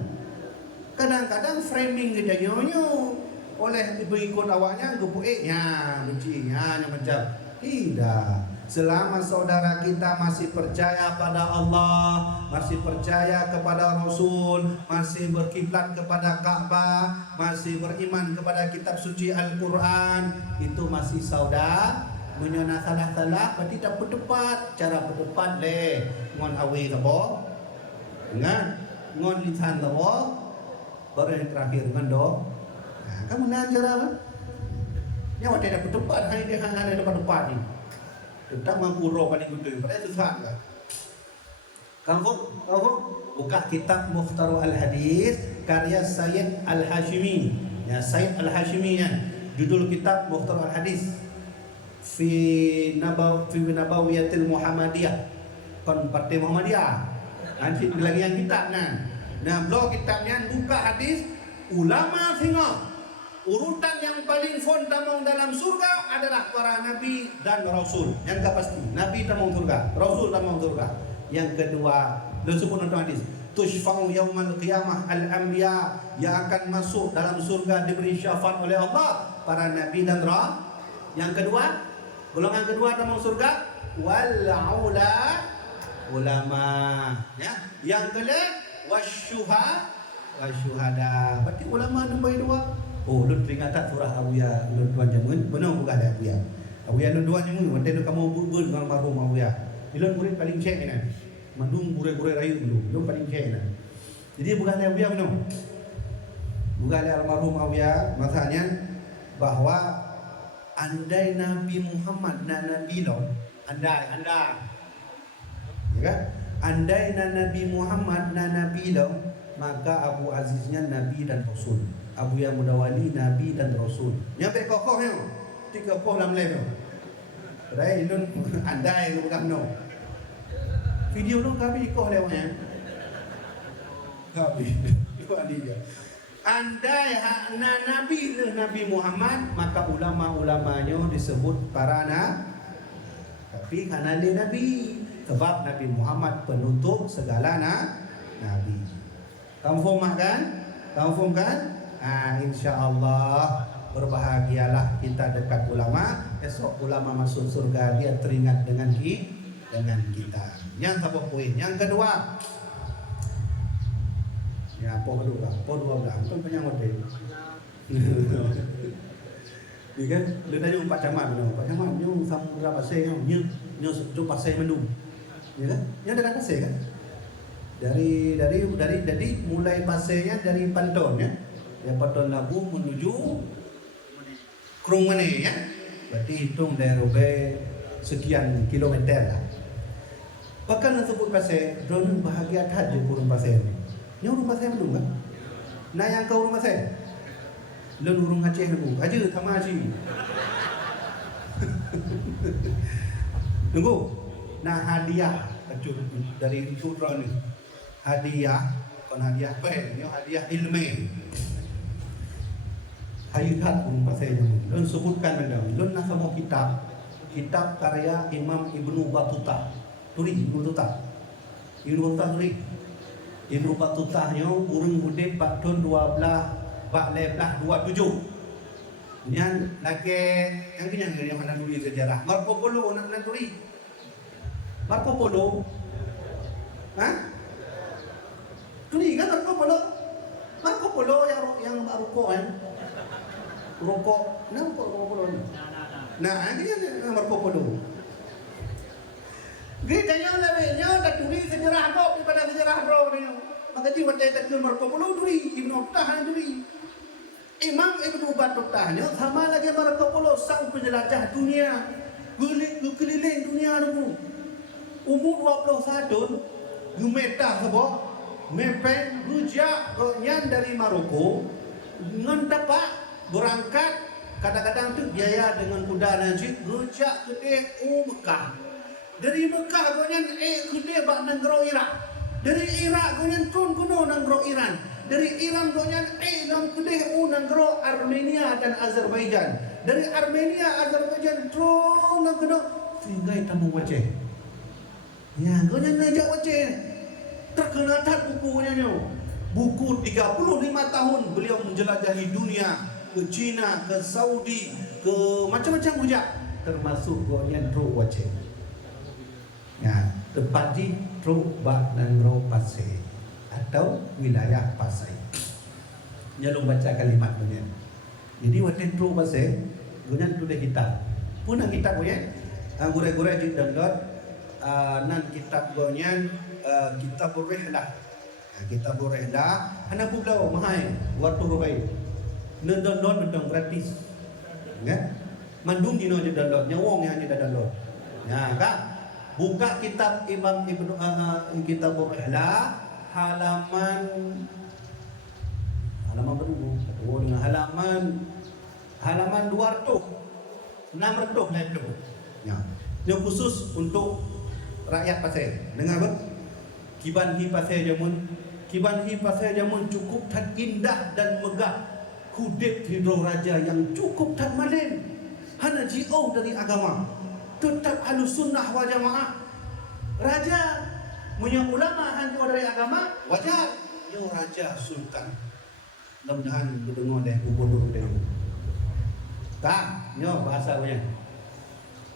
Kadang-kadang framing kita nyonyo oleh pengikut awaknya gepueknya, bencinya macam tidak. Selama saudara kita masih percaya pada Allah, masih percaya kepada Rasul, masih berkiblat kepada Ka'bah, masih beriman kepada kitab suci Al-Quran, itu masih saudara. Menyana salah-salah berarti tak berdebat. Cara berdebat leh ngon awe tabo, ingat ngon lisan tabo. Baru yang terakhir dengan doa. Kamu nak cara apa? Yang ada dapat tempat, hanya ada dapat tempat ni. Tetap mampu roh paling gede. Pada itu susah kan? Kamu buka kitab Mukhtar Al-Hadis karya Sayyid Al-Hashimi. Ya Sayyid Al-Hashimi ya. Judul kitab Mukhtar Al-Hadis fi Nabawiyatil Muhammadiyah. Kon Partai Muhammadiyah. Nanti lagi yang kitab kan. Nah, blog kitabnya buka hadis ulama tengok urutan yang paling tamong dalam surga adalah para nabi dan rasul. Yang tak pasti nabi tamong surga, rasul tamong surga. Yang kedua, disebut dalam hadis tushfa'u yaumal qiyamah al-anbiya, yang akan masuk dalam surga diberi syafaat oleh Allah para nabi dan rasul. Yang kedua, golongan kedua tamong surga wal ulama ya. Yang kedua wasyuhada. Berarti ulama nombor dua. Oh, lu teringat tak surah Awiyah lu tuan jamun? Benar bukan ada Awiyah. Awiyah lu tuan jamun, waktu kamu bubun dengan marhum Awiyah. Ilun murid paling cek ni. Mandung gure-gure rayu dulu. Lu paling cek ni. Jadi bukan ada Awiyah benar. Bukan ada almarhum Awiyah. Masalahnya bahawa andai Nabi Muhammad dan Nabi lo, andai. Ya kan? Andai Nabi Muhammad dan Nabi lo, maka Abu Aziznya Nabi dan Rasul. Abu yang Mudawali Nabi dan Rasul. Nyampe kokohnya 36 level. Rai ilun andai lu bukan no. Video tu kami ikut lewatnya. Kami ikut dia. Andai Nabi Muhammad, maka ulama-ulamanya disebut para nabi. Tapi karena dia Nabi, sebab Nabi Muhammad penutup segala nabi. Kamu faham kan? Insya-Allah berbahagialah kita dekat ulama. Esok ulama masuk surga, dia teringat dengan kita. Yang apa poin? Yang kedua, ya poh dua belah. Bukan penyamut deh. Ni kan, dia tanya Pak Camat, nyu samudra pasir nyu pasir mendung. Ya kan? Yang dekat pasir kan? Dari mulai pasirnya dari Panton ya. Dari Panton Labu menuju Krung Mane ya. Berarti hitung dari sekian kilometer lah. Bahkan sebut pasir, drone bahagia saja kurung pasir ni. Ni urung pasir belum kan? Nak yang kau urung pasir? Lun urung Aceh dulu. Aja sama Aceh. Tunggu. Nah hadiah dari Sudra ni. Hadiah, bukan hadiah pen, ni hadiah ilmu. Hayat urung pasir ni. Lun sebutkan benda. Lun nak semua kitab karya Imam Ibnu Battuta. Turi Ibnu Battuta. Ibnu Battuta nya urang hudip tahun 1227. Yang lagi yang kenyang yang mana tulis sejarah. Marco Polo nak tulis. Marco Polo. Tulis kan Marco Polo. Marco Polo yang rokok kan. Rokok. Kenapa Marco Polo ni? Nah, ini kan Marco Polo. Kita yang lebihnya dah tulis sejarah kau daripada sejarah bro ni. Maka dia waktu itu Marco Polo tulis, Ibnu Battuta tulis. Imam Ibnu Battuta nya sama lagi Marco Polo sang penjelajah dunia, keliling dunia dulu. Umur 20 tahun, Gumeta sebab mepeng rujak yang dari Maroko ngantapak berangkat kadang-kadang tu biaya dengan kuda najib rujak ke Mekah. Dari Mekah gonyan kuda bak negara Iraq. Dari Iraq gonyan turun kuno negara Iran. Dari Iran gonyan dalam kuda negara Armenia dan Azerbaijan. Dari Armenia Azerbaijan turun negara sehingga tamu Aceh. Ya, gonyan najak Aceh. Terkenal tak bukunya nyo. Buku 35 tahun beliau menjelajahi dunia, ke China, ke Saudi, ke macam-macam hujak, termasuk gonyan Tro Aceh. Ya, tepat di Truk Bak Nangro Pasir atau wilayah Pasir. Jangan baca kalimat punya. Jadi waktu Truk Pasir, guna tulis kitab. Punang kitab punya, gure-gure di download. Nan kitab punya kitab Rihlah. Kitab Rihlah. Hana pulau mahal, waktu rubai. Nan download betul gratis. Ya, mandung di nol download, nyawong yang kita download. Ya, kan? Buka kitab Imam Ibnu kitab Rihlah halaman berapa? Dengan halaman 200 ya. Yang khusus untuk rakyat Pasir. Dengar apa? Kiban hi Pasir Jamun cukup tan indah dan megah. Kudip hidro raja yang cukup tan malin. Hana jauh dari agama. Tetap Ahlussunnah wal Jamaah. Raja punya ulama hantu dari agama wajar. Yo raja sultan. Mudah-mudahan didengar deh gubernur deh. Tak, yo bahasa punya.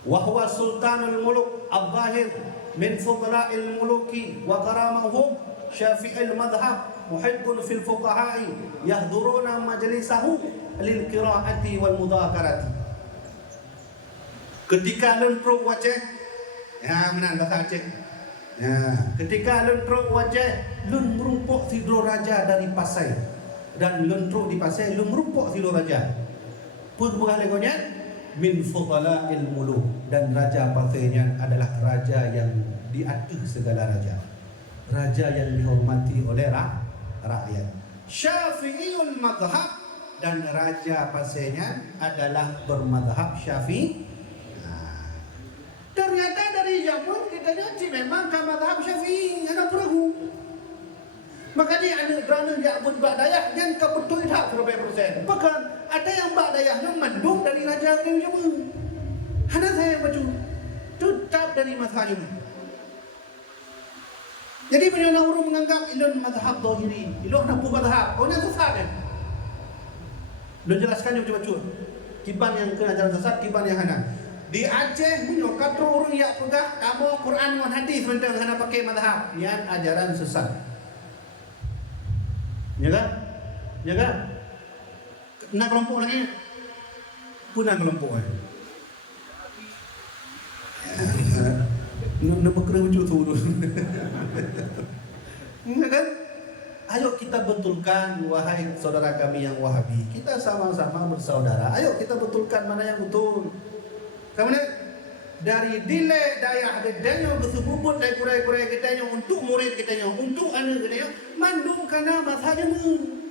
Wa huwa sultanul muluk al-zahir min fudla'il muluki wa karamahum syafi'il madhhab muhibbun fil fuqaha'i yahduruna majlisahu lil qira'ati wal mudhakarati. Ketika lun Truk Aceh, ya mana bahasa Aceh. Ya, ketika lun Truk Aceh, lun merumpuk Sidro Raja dari Pasir dan lun Truk di Pasir, lun merumpuk Sidro Raja. Pun bukan legonya min fudala'il muluk dan raja Pasirnya adalah raja yang di atas segala raja. Raja yang dihormati oleh rakyat. Syafi'iyul madhhab dan raja Pasirnya adalah bermadhab Syafi'i. Ternyata dari zaman kita ngaji memang ke mazhab Syafi'i, ada perahu. Makanya ada kerana dia pun bak dayah yang ke betul tak 100%. Bahkan ada yang bak dayahnya mandung dari raja yang Jawa. Ada saya baju tetap dari mazhab Jawa. Jadi banyak orang menganggap ilun mazhab zahiri, ilun nak mazhab, orang sesat kan. Lu jelaskan yang coba-coba. Kiban yang kena jalan sesat, kiban yang hana. Di Aceh punya kata orang yang pegah kamu Quran dan hadis benda hana pakai mazhab, yang ajaran sesat. Ya kan? Ya kan? Nak kelompok lagi. Punang kelompok. Nak berkera wujud turun. Ya kan? Ayo kita betulkan, wahai saudara kami yang Wahabi. Kita sama-sama bersaudara. Ayo kita betulkan mana yang betul. Kemudian dari dile daya gedanya bersebubut dari kurai-kurai gedanya untuk murid gedanya, untuk anak gedanya, mandung kana bahasa mun.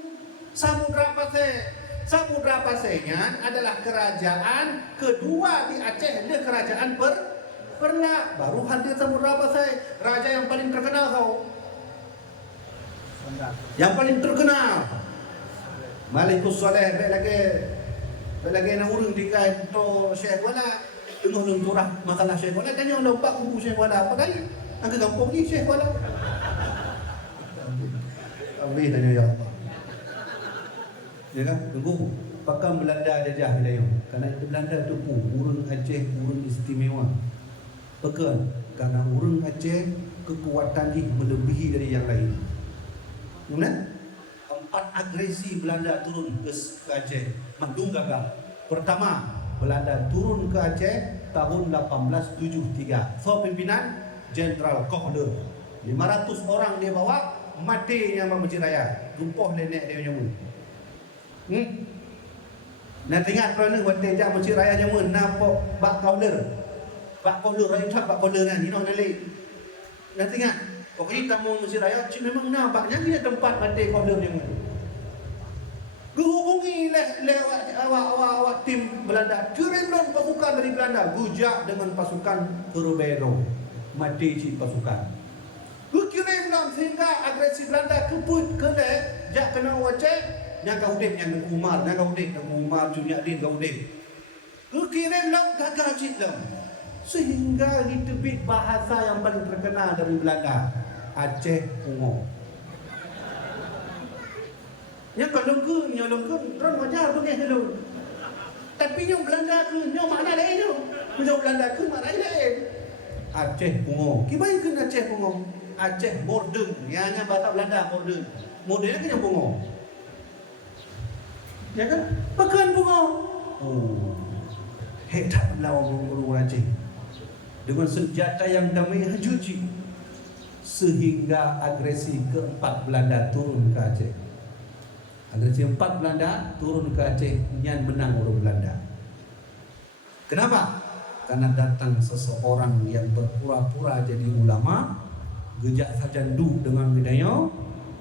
Samudra Pasai adalah kerajaan kedua di Aceh, dia kerajaan Perla. Baru hadir Samudra Pasai, raja yang paling terkenal kau. Yang paling terkenal Malikus Saleh lagi nak urung dikai to Syekh Wala tengah lenturah masalah Syekh Wala dan yang lupa kubu Syekh Wala apa kali angka kampung ni Syekh Wala ambil tanya ya Allah ya kan tunggu pakam Belanda jajah wilayah karena Belanda tu urung Aceh urung istimewa pekan karena urung Aceh kekuatan ni melebihi dari yang lain. Kemudian 4 agresi Belanda turun ke Aceh, mandung gagal. Pertama, Belanda turun ke Aceh tahun 1873. So pimpinan Jenderal Kohler. 500 orang dia bawa, mati yang Mameci Raya. Lumpuh nenek dia nyamun. Nak ingat kerana mati yang Mameci Raya nyamun nampak Bak Kohler. Bak Kohler, rakyat tak Bak Kohler ni, nak nalik. Nak ingat pokoknya tamu Mesir Raya memang nampaknya dia tempat mati Kohler yang itu. Hubungi lewat awak tim Belanda. Kirimlah pasukan dari Belanda. Gujak dengan pasukan Perbero. Mati si pasukan. Kirimlah sehingga agresi Belanda keput kena jak kena Aceh. Yang kau udip yang Umar, yang kau udip yang Umar Juniadin kau udip. Kirimlah gagal cipta. Sehingga ditebit bahasa yang paling terkenal dari Belanda. Aceh Pungo. Yang kalau terus wajar tu kan hello. Tapi yang Belanda tu, yang makna lain tu. Yang Belanda tu makna lain. Aceh Pungo. Gimana ke Aceh Pungo? Aceh Modern. Yang bahasa Belanda Modern. Modern kan yang Pungo. Ya kan? Pekan Pungo. Oh. Hebat melawan orang Aceh. Dengan senjata yang damai hajuji. Sehingga agresi keempat Belanda turun ke Aceh. Agresi keempat Belanda turun ke Aceh, yang menang orang Belanda. Kenapa? Karena datang seseorang yang berpura-pura jadi ulama, gejak sajandu dengan gedanya,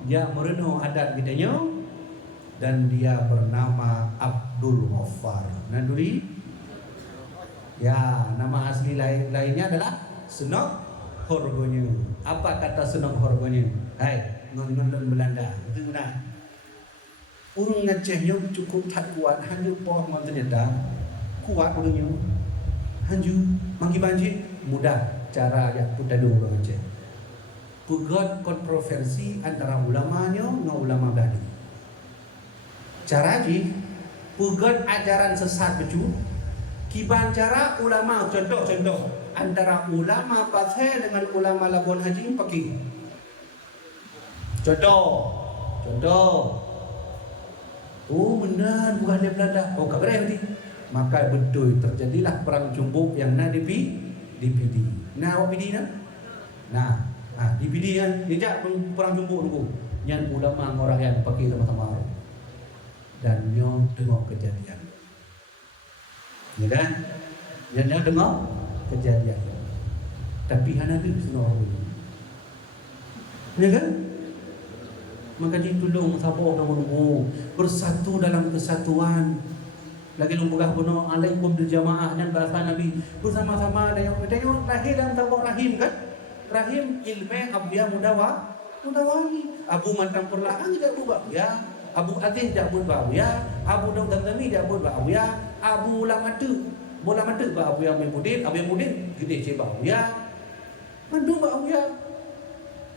dia merenung adat gedanya, dan dia bernama Abdul Ghaffar. Nanduri? Ya, nama asli lainnya adalah Senok Horgonya. Apa kata Senok Horgonya? Hai, ngon-ngon Belanda. Itu nah. Urang Aceh yang cukup tak kuat, hanya poh ngon ternyata kuat urangnya. Hanju mangki banjir mudah cara yang putadu orang Aceh. Pegot kontroversi antara ulamanya dengan ulama Belanda. Cara ji pegot ajaran sesat becu. Kiban cara ulama contoh antara ulama Pasai dengan ulama Labuan Haji pakai. Contoh. Oh benar bukan dia Belanda. Oh kak berani. Maka betul terjadilah perang cumbuk yang na DPD. Nah awak PD nah. DPD kan dijak perang cumbuk nunggu. Yang ulama orang yang pakai sama-sama. Dan nyo tengok kejadian. Ya kan? Yang tengok kejadian. Tapi hana tu semua orang. Ya kan? Maka ditolong sabar dan menunggu bersatu dalam kesatuan. Lagi lumpugah penuh alaikum berjamaah dan bahasa Nabi bersama-sama dan yang lahir dalam tabur rahim kan? Rahim ilmu abdiya mudawani. Abu Matang Perlaan tidak berubah ya. Abu Aziz tidak berubah ya. Abu Dong Tantami tidak berubah ya. Abu Lamatu bola mata ba Abu yang Mudin, Abu yang Mudin gede cebau ya. Mandu ba Abu ya.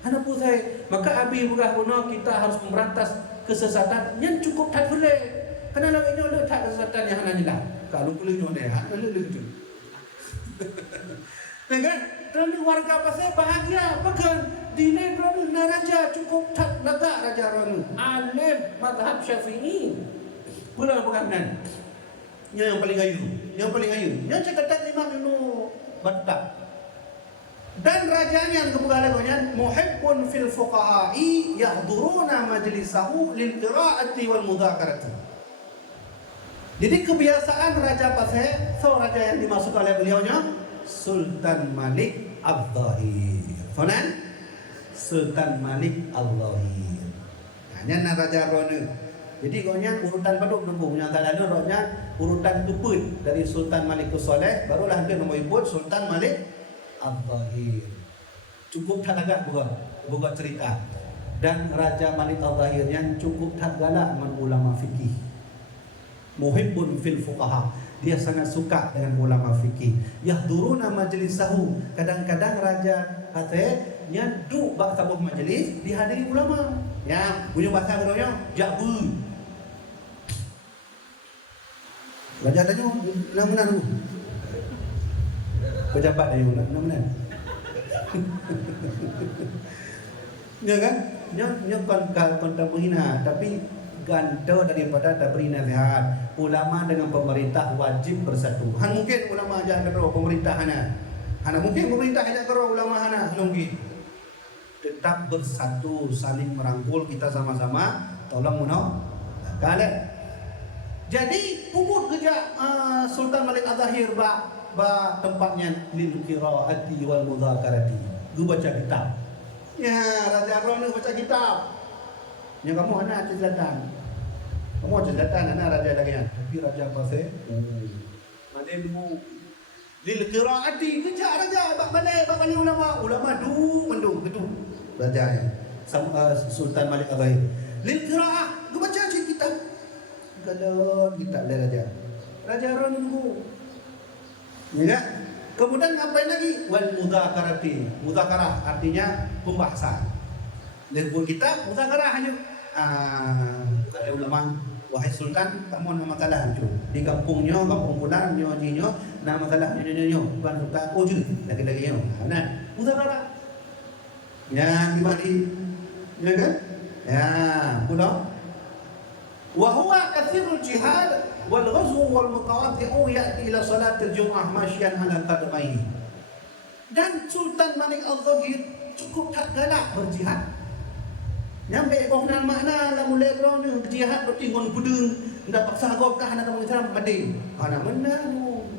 Hana pusai. Maka abi bukan guna kita harus memberantas kesesatan yang cukup tak boleh. Kena lawak nyo le tak kesatan yang hana nila. Kalau boleh nyo deh, hana le gitu. Kan? Terlalu warga pasal bahagia, bahkan dinai ronu na raja cukup tak naga raja ronu. Alim madhab Syafi'i. Pula bukan. Yang paling ayu, Yang cakap Imam Ibnu Battah. Dan rajanya kemudian muhibbun fil fuqaha'i yahduruna majlisahu lil qira'ati wal mudzakarati. Jadi kebiasaan Raja Pasir, raja yang dimaksud oleh beliaunya Sultan Malik Al-Zahir. Fonan Sultan Malik Al-Zahir. Hanya Raja Ronu. Jadi gonya urutan baduk nombor yang tadi rohnya urutan keput dari Sultan Malik Soleh, barulah dia nombor ibut Sultan Malik Al-Zahir. Cukup tak agak buka cerita. Dan Raja Malik Al-Zahir yang cukup tak galak dengan ulama fikih. Muhibbun fil fuqaha. Dia sangat suka dengan ulama fikih. Yahduruna majlisahu. Kadang-kadang Raja kata nyaduk bak tabuh majlis dihadiri ulama. Ya, punya bahasa keronya jabu. Raja tanya, mana tu? Pejabat dia mana? Ya kan? Nya kontra menghina, tapi ganda daripada tak beri nasihat. Ulama dengan pemerintah wajib bersatu. Han mungkin ulama aja kero pemerintah hana mungkin pemerintah aja kero ulama hana mungkin. Tetap bersatu, saling merangkul, kita sama-sama tolong kalian. Jadi puput kerja Sultan Malik Al-Zahir ba tempatnya lil qiraati wal mudzakarati. Gu baca kitab. Ya, Raja Ron ni baca kitab. Yang kamu anak selatan. Kamu selatan anak raja lagi kan. Tapi Raja Pasir mademu lil qiraati kerja raja bak balik ulama mendung gitu. Raja Sultan Malik Al-Zahir. Lil qiraah gu baca kitab. Kalau kita lihat Raja Ron nunggu. Ya. Kemudian ngapain lagi? Wal mudzakarati. Mudzakarah artinya pembahasan. Lihat kitab mudzakarah hanya ada ulama wahai sultan tak mau nama masalah tu. Di kampungnya, kampung pulang nyo nama masalah nyo bukan sultan uju lagi-lagi nyo. Nah, mudzakarah. Ya, dibagi. Ya kan? Ya, pulang. وهو كثير الجهاد والغزو والمقاطع يأتي إلى صلاة الجمعة ماشيا على قدميه. Dan Sultan Malik Al-Zahir cukup tak galak berjihad. Nyampe bohnan makna la mulai orang ni berjihad bertinggon budung ndak paksa gokah nak kamu Islam bading. Ana menanu.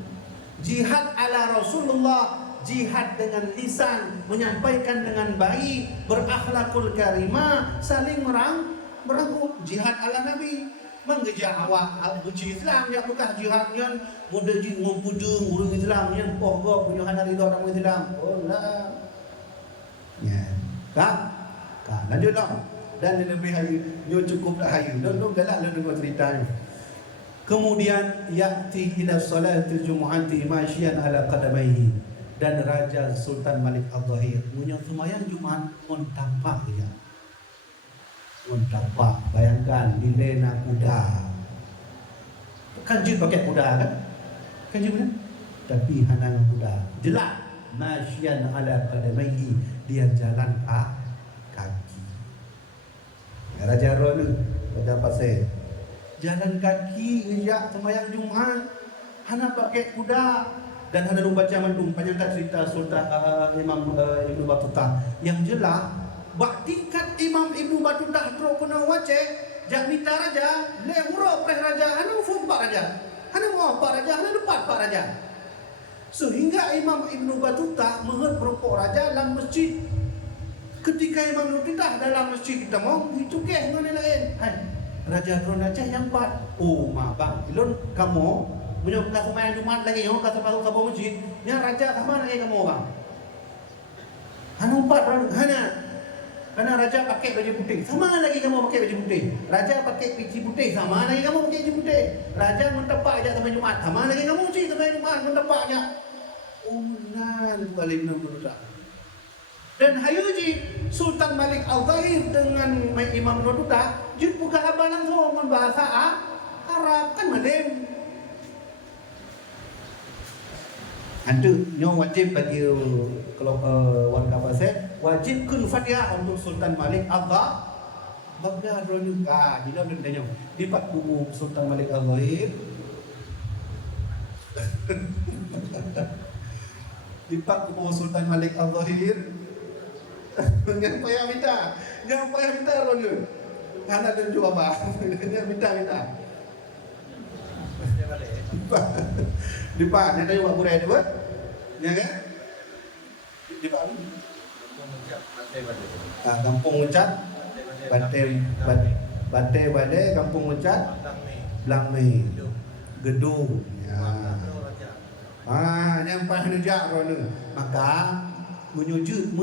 Jihad ala Rasulullah, jihad dengan lisan, menyampaikan dengan baik, berakhlakul karimah, saling merangkul. Jihad ala Nabi mengejar awak benci Islam yang bukan jihadnya muda ngumpudung urung Islam yang pohgo punya hana ridho orang Islam. Oh lah. Ya. Kak lanjutlah. Dan lebih hayu, yo cukup dah hayu. Dulu galak lu dengar ceritanya. Kemudian ya'ti ila salatil jumu'ati masyian ala qadamaihi. Dan Raja Sultan Malik Al-Zahir punya sembahyang Jumat montapak dia. Montapak, bayangkan dilena kuda. Kan jin pakai kuda kan? Kan jin benar? Tapi hana kuda. Jelak masyian ala qadamaihi, dia jalan kaki. Ya, Raja Ron, Raja Pasir jalan kaki ngejak sembahyang Jumat, hana pakai kuda. Dan hana baca mandum panjangkan cerita Sultan Imam Ibnu Battah yang jelas bak tingkat Imam Ibnu Battah terus kena wace jak minta raja le huruf preh raja hana ufuk pak raja hana mau pak raja hana depan pak raja sehingga Imam Ibnu Battah menghut berpok raja dalam masjid. Ketika Imam Ibnu Battah dalam masjid kita mau itu ke mana lain hai raja Ron Aceh yang 4 oh mak bang ilun kamu punya bekas sembahyang Jumat lagi yo kata baru ke masjid nya raja sama lagi kamu bang hana 4 hana raja pakai baju putih sama lagi kamu pakai baju putih raja pakai peci putih sama lagi kamu pakai baju putih raja mentepak aja sembahyang Jumat sama lagi kamu sih sembahyang Jumat mentepak aja ulan balik nombor. Dan hayuji Sultan Malik Al-Zahir dengan Imam Battah jut buka abang langsung dengan bahasa Arab kan malim. Antu nyo wajib bagi kalau warga Pasir wajib kun Fatihah untuk Sultan Malik Agha. Bagda dronu di dalam denyo di pat buku Sultan Malik Al-Zahir. Di pat buku Sultan Malik Al-Zahir. Jangan payah minta dronu. Hana dan jawab apa? Jangan minta. Di pak nanti buat burai dua. Ya kan? Di pak lu. Kampung Ucat. Bate Kampung Ucat. Blangmei. Gedung. Ya. Yang paling nejak rono. Maka menyujud.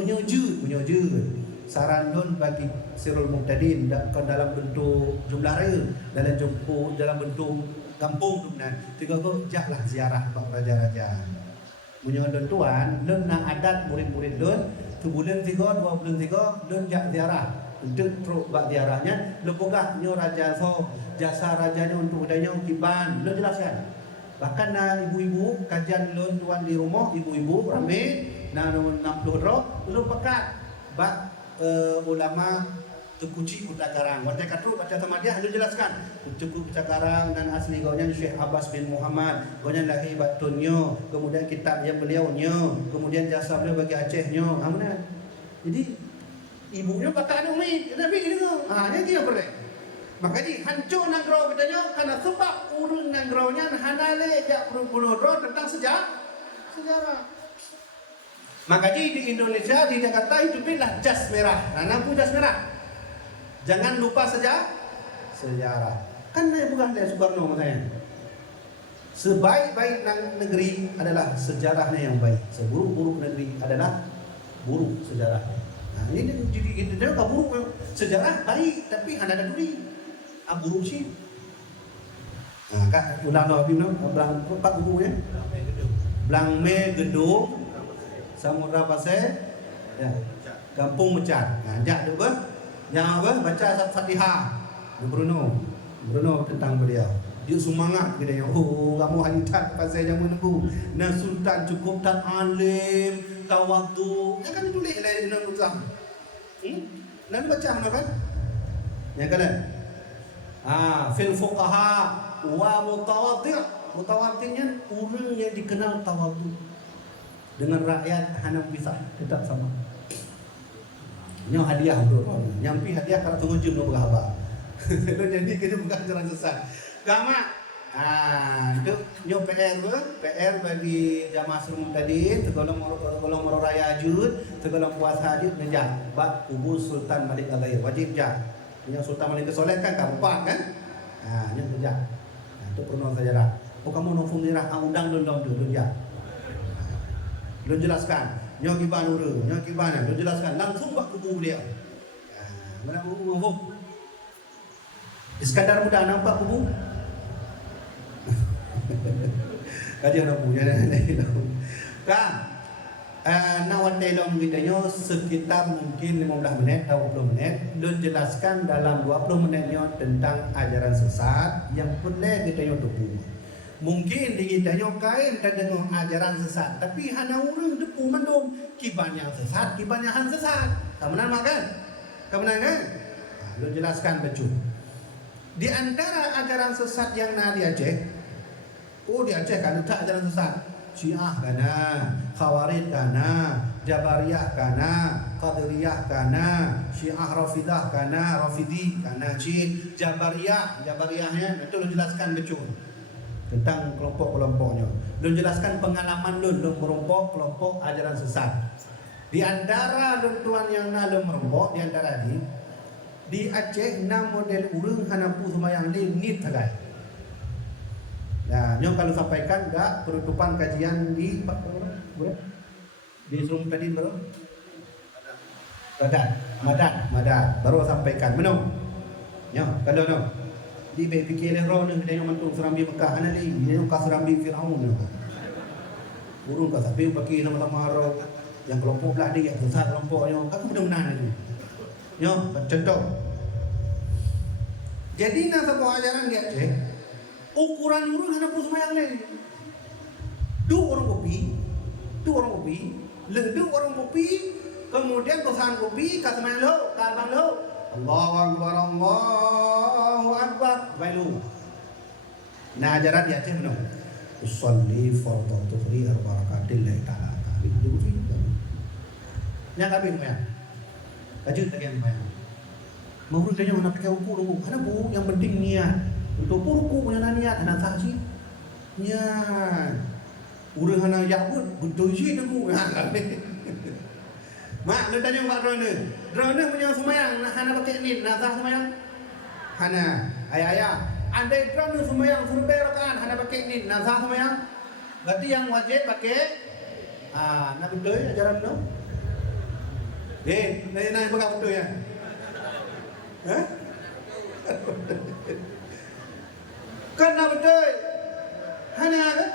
Saran don bagi Sirul Muqtadin dalam bentuk jumlah raya, dalam bentuk kampung tu benar. Tiga go jaklah ziarah pak raja-raja. Punya don tuan, don nak adat murid-murid don, sebulan 3, 2 bulan 3 don jak ziarah. Untuk teruk bak ziarahnya, lepogah nyo raja so, jasa rajanya untuk adanya kiban, don jelaskan. Bahkan ibu-ibu kajian don tuan di rumah, ibu-ibu ramai, 60 roh, belum pekat. Bak ulama Tukuci Kota Karang. Waktu katu baca sama dia lu jelaskan. Tukuci Kota Karang dan asli gaunya Syekh Abbas bin Muhammad. Gaunya lahir batunyo, kemudian kitab yang beliau-nyo, kemudian jasa beliau bagi Aceh-nyo. Amana. Jadi ibunya kata umi, Nabi ini tu. Nya dia berek. Maka di hancur nangrau katanya karena sebab urun nangraunya hanale jak puluh tentang sejarah. Maka di Indonesia, di Jakarta hiduplah jas merah. Nampu jas merah. Jangan lupa sejarah. Kan bukan dari Soekarno katanya. Sebaik-baik negeri adalah sejarahnya yang baik. Seburuk-buruk negeri adalah buruk sejarahnya. Nah, ini jadi dia buruk sejarah baik tapi ada duri. Buruk sih. Nah, kak ulang Nabi belang 4 buku ya. Blangmei Gedung Samudra Pasir, ya. Kampung Mecat. Nah, jak tu ber. Yang apa? Baca Fatihah. Bruno tentang beliau. Dia semangat dia. Oh, kamu halitat pasal yang menunggu. Nah, Sultan cukup tan alim, tawadhu. Yang kan ditulis lah di dalam Islam. Nanti baca mana kan? Yang kan? Fil fuqaha wa mutawaddi'. Mutawaddi'nya orang yang dikenal tawadhu. Dengan rakyat hanam pisah tetap sama. Nyo hadiah untuk orang. Nyampi hadiah kalau tunggu jam nak berapa. Jadi kita bukan jalan sesat. Kama itu nyo PR bagi jamaah semua tadi tegolong raya ajud, tegolong puasa ajud menjak bab kubur Sultan Malik Al-Zahir wajib jak. Yang Sultan Malik Soleh kan kapan kan? Nyo menjak. Itu pernah sejarah. Oh kamu nofung dirah undang dulu jak. Lu jelaskan, nyo kiban uru, nyo kiban, lu jelaskan langsung bak kubu beliau. Mana kubu ngomong? Iskandar muda nampak kubu? Kajian nak punya ni. Kan? Nawan dalam kita nyo sekitar mungkin 15 menit atau 20 menit. Lu jelaskan dalam 20 menit nyo tentang ajaran sesat yang boleh kita nyo tubuh. Mungkin ditanya kain dan dengar ajaran sesat, tapi hana urang depu mendung kiban yang sesat, kiban yang sesat. Kemenang makan? Kemenang kan? Lu jelaskan betul. Di antara ajaran sesat yang di Aceh, di Aceh kan tak ajaran sesat. Syiah kana, Khawarij kana, Jabariyah kana, Qadiriyah kana, Syiah Rafidah kana, Rafidi kana, Jabariyahnya itu lu jelaskan betul. Tentang kelompok-kelompoknya. Lu jelaskan pengalaman lu merompok ajaran sesat. Di antara tuan yang merompok di antara di Aceh 6 model urang hanapu semayang ni tagai. Nah, nyo kalau sampaikan enggak penutupan kajian di di Srum tadi baru. Madat baru sampaikan menung. Nyo kalau no di fikir roh ni dia mantung serambi Mekah ana ni dia ka serambi Firaun ni burung ka tapi pakai nama-nama roh yang kelompok belah dia sesat kelompoknya aku benar-benar ni contoh jadi nak sebuah ajaran dia ukuran urang hana pun semayang le. Dua orang kopi, leduk orang kopi, kemudian pesan kopi, kat semayang lo, kat bang lo. Allahu Akbar, Allahu Akbar. Bailu. Nah ajaran di Aceh mana? Usolli fardhu dhuhri arba rakaatin lillahi ta'ala. Itu begitu. Yang kami semayang. Kaji tak yang semayang. Mau tanya mana pakai ukur dulu. Karena bu yang penting niat. Untuk ukur punya niat anak tak sih. Niat. Urang hana yakut betul sih tu. Mak lu tanya mak drone punya semayang hana pakai ni nazah semayang. Hana ayah. Andai drone semayang suruh berokan hana pakai ni nazah semayang. Berarti yang wajib pakai nak betul ajaran tu. Nanya pegang betul ya. Hah? Kan nak betul. Hana kan?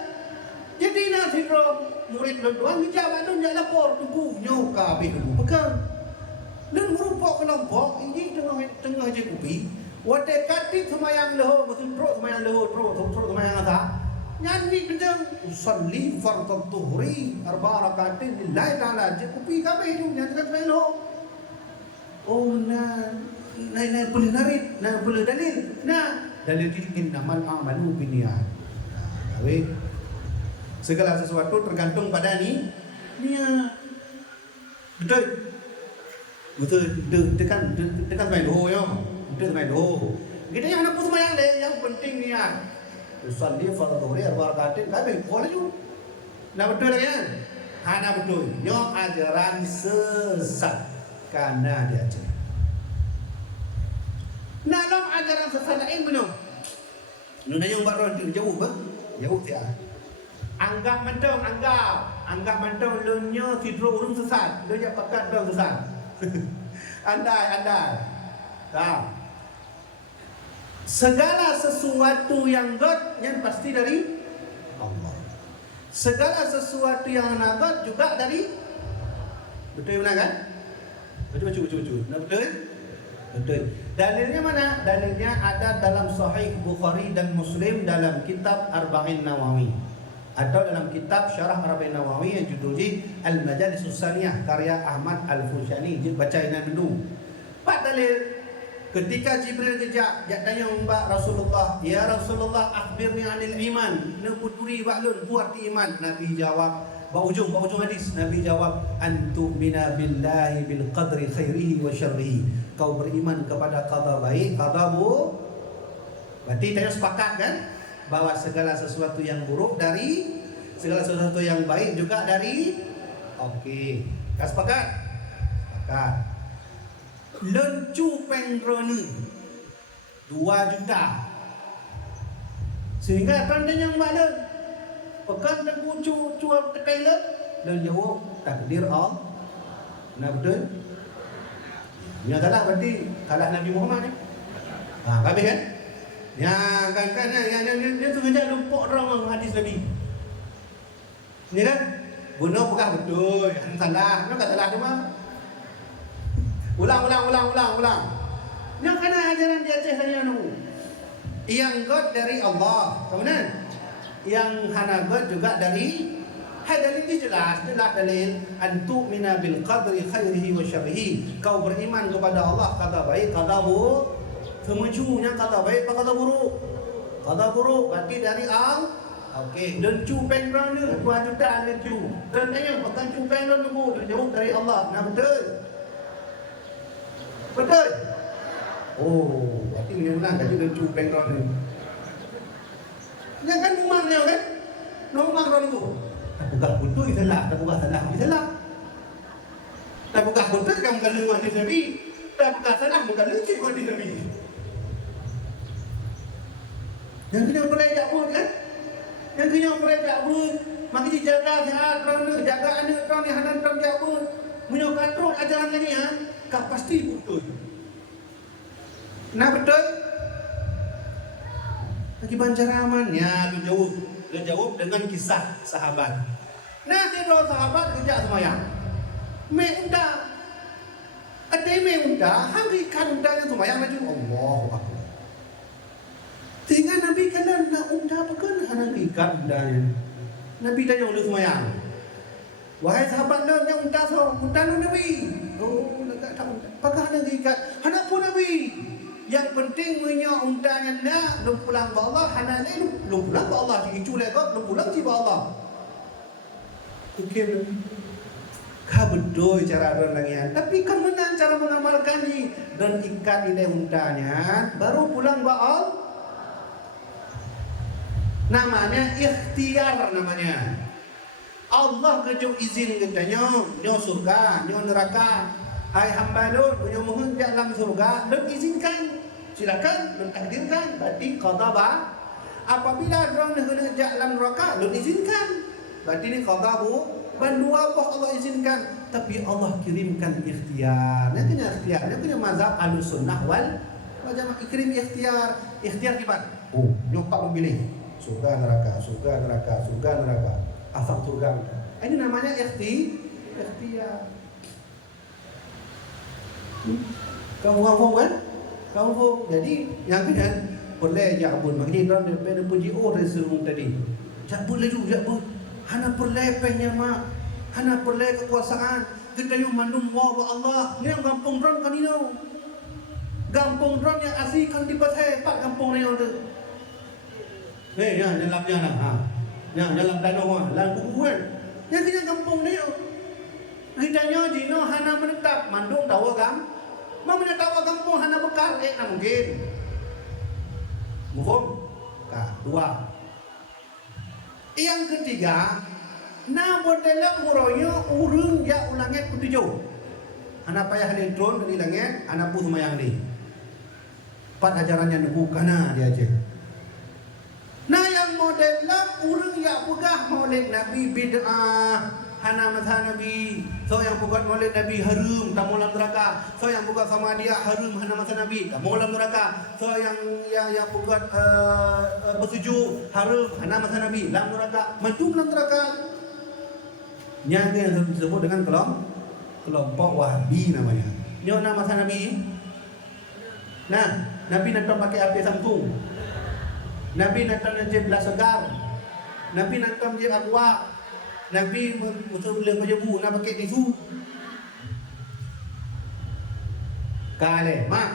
Jadi nak sidro murid doang dijawab tu jangan lapor tunggu nyo kabeh dulu pegang. Dan merupakan kelompok ini tengah je kopi. Wate katit semayang leho betul terus semayang leho terus semayang asa. Nyanyi kencang usolli fardhu dhuhri arba rakaatin lillahi ta'ala je kopi kabeh tu nyanyi semayang leho. Oh nah boleh narik, boleh dalil. Dalil innamal a'malu binniyat. Baik. Segala sesuatu tergantung pada niat. Betul. Tekan main doh ya. Betul main doh. Kita yang nak semayang deh, yang penting niat. Usolli fardhu dhuhri arba rakaatin kabeh boleh ju. Nah betul lagi kan? Hana betul. Nyo ajaran sesat karena dia ajar. Nah dalam ajaran sesat lain benar. Nuna yang baru jauh bah. Jauh dia. Anggap mentong lunyo tidro urung sesat. Dia jak pakat dong sesat. Andai. Tahu. Segala sesuatu yang God yang pasti dari Allah. Segala sesuatu yang nabat juga dari betul benar kan? Betul. Nah, betul. Dalilnya mana? Dalilnya ada dalam Sahih Bukhari dan Muslim dalam kitab Arba'in Nawawi. Atau dalam kitab Syarah Arba'in Nawawi yang judulnya Al-Majalisus Saniyah karya Ahmad Al-Fushani. Bacain dulu. Pak dalil ketika Jibril kejak tanya mbak Rasulullah, ya Rasulullah akhbirni anil iman. Neputuri baklun buat iman. Nabi jawab, ujung hadis Nabi jawab, antu'mina billahi bil qadri khairihi wa syarrihi. Kau beriman kepada qada baik, qada buruk. Berarti tanya sepakat kan? Bahwa segala sesuatu yang buruk dari segala sesuatu yang baik juga dari. Okey. Kan sepakat? Sepakat. Lencu pengroni 2 juta. Sehingga tandanya yang malam pekan dan cuar tekai le dan jawab takdir Allah. Nah betul? Yang salah berarti kalah Nabi Muhammad ni. Habis kan? Ya kan dia sengaja lupa orang hadis Nabi. Ni kan? Bunuh pekah betul. Yang salah, nak salah tu mah. Ulang. Yang kena ajaran di Aceh saya nu. Yang God dari Allah. Kemudian yang hana God juga dari. Hai dalil ini jelas dalil antu'mina bil qadri khairihi wa syarrihi. Kau beriman kepada Allah kata baik, kata buruk. Semuanya kata baik, kata buruk. Kata buruk berarti dari Allah. Okey, dan cupeng kerana 2 juta lencu. Dan tanya bukan cupeng dan nunggu jauh dari Allah. Nah betul. Betul. Oh, berarti menang gaji dan cupeng kerana. Yang kan rumahnya kan? Rumah kerana tu. Tak buka betul salah, tak buka salah. Tak buka betul kamu kan luar di Nabi. Tak buka salah bukan lucu di Nabi. Yang kena belajar pun kan? Yang kena belajar pun maka dijaga sihat kerana jaga anak kerana hanan kerana jaga pun menyokatrol ajaran lagi ha? Kau pasti betul. Nah betul? Lagi banjaraman ya dia jawab dengan kisah sahabat. Nah tiada sahabat kerja semayang. Unda hari kan unda yang semayang maju Allahu Akbar. Tinggal Nabi kena nak unta apa kan hana ikat undanya. Nabi tanya ulun semayang. Wahai sahabat lo yang unta so, unta lo Nabi. Oh, nak tak unta. Apakah hana ikat? Hana pun Nabi. Yang penting punya untanya nak lu pulang ke Allah, hana ni lu pulang ke Allah. Icu lekot lu pulang ke Allah. Okey. Kau betul cara orang tapi kan mana cara mengamalkan ni dan ikat ini untanya baru pulang ke Allah. Namanya ikhtiar namanya. Allah kejuk izin katanya, nyo surga, nyo neraka. Hai hamba lu, nyo mohon dalam surga, lu izinkan. Silakan, lu takdirkan. Berarti qada ba. Apabila orang nak dalam neraka, lu izinkan. Berarti ni qada bu. Bandua apa Allah izinkan, tapi Allah kirimkan ikhtiar. Nanti ikhtiar, nanti mazhab Ahlussunnah wal Jamaah kirim ikhtiar. Ikhtiar gimana? Oh, nyopak memilih. Surga neraka, surga neraka, surga neraka. Asal surga. Ini namanya ikhtiar. Kamu ngomong kan? Kamu jadi yang kan boleh jabun bagi orang depan puji orang semua tadi. Jabun laju, jabun. Hana perle penyama, hana perle kekuasaan. Kita yang mandum wa Allah. Ni yang kampung ron kan ini. Kampung ron yang asli kan di pasai pak kampung ni tu. Ya, dalamnya lah. Ya, dalam danau dalam kuburan. Yang kena kampung ni. Kitanya dino hana menetap mandung tawa kam. Mau menetap kampung hana bekal nak mungkin. Mufum? Dua. Yang ketiga, na dalam huroyo urung ya ulangnya kutujuh. Hana payah elektron dari langit, hana pun semayang ni. 4 ajarannya nunggu kana dia aja. Nah yang model lah urang yang pegah maulid Nabi bid'ah hana mazhab Nabi. So yang bukan maulid Nabi harum tak mau dalam neraka. So yang bukan sama dia harum hana mazhab Nabi tak mau dalam neraka. So yang bukan bersujud harum hana mazhab Nabi dalam neraka. Mentung dalam neraka. Yang disebut dengan kelompok Wahabi namanya. Nyo nama mazhab Nabi. Nah, Nabi nak pakai api samtung. Nabi datang najib belah segar. Nabi datang najib aqua. Nabi musuh boleh berjebu nak pakai tisu. Kale, mak.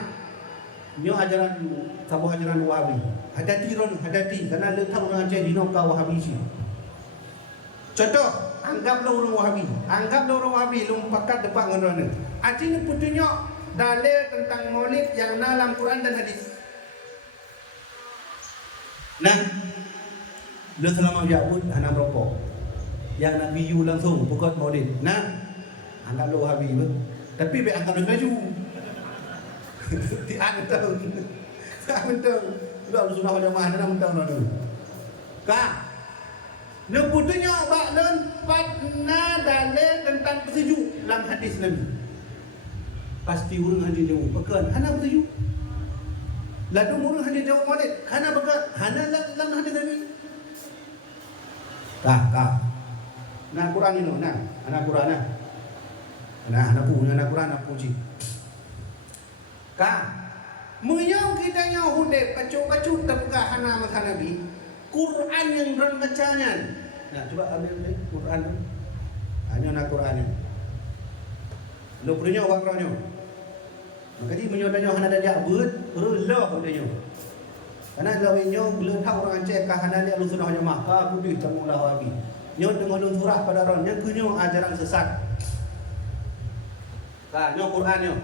Nyo ajaran sabu ajaran Wahabi. Hati-hati ron, hati-hati kerana letak orang Aceh di Nokah Wahabi sini. Contoh, anggaplah orang Wahabi. Anggaplah orang Wahabi lu pakat depan dengan orang. Artinya putunya dalil tentang maulid yang dalam Quran dan hadis. Nah, lu selama jabut hana berapa? Yang Nabi yu langsung bukan maulid. Nah, anggap lu Wahabi pun. Tapi be anggap lu baju. Tiada tahu. Tak betul. Sudah sunnah wal jamaah dalam tahun lalu. Ka. Nu putunya baklan patna dalil tentang bersejuk dalam hadis Nabi. Pasti urang hadis jauh. Bukan hana bersejuk. Lalu urang hadis jauh maulid. Hana bukan hana dalam hadis Nabi. Kah. Nah Quran ini nah, anak Quran nah. Nah, anak Quran nak puji. Kah. Menyau kita nya hudep pacu-pacu terbuka hana mazhab Nabi. Quran yang ron bacanya. Nah, coba ambil ni Quran tu. Hanya nak Quran ni. Lu punya wakranya. Makanya menyodanya hana dajak beut, perlah udahnya. Karena lawinyo belum tahu orang Aceh kah hana dia lu sudah hanya maka putih temu lah Wahabi. Nyo dengan lu surah pada ron yang kunyo ajaran sesat. Nah, nyo Quran nyo.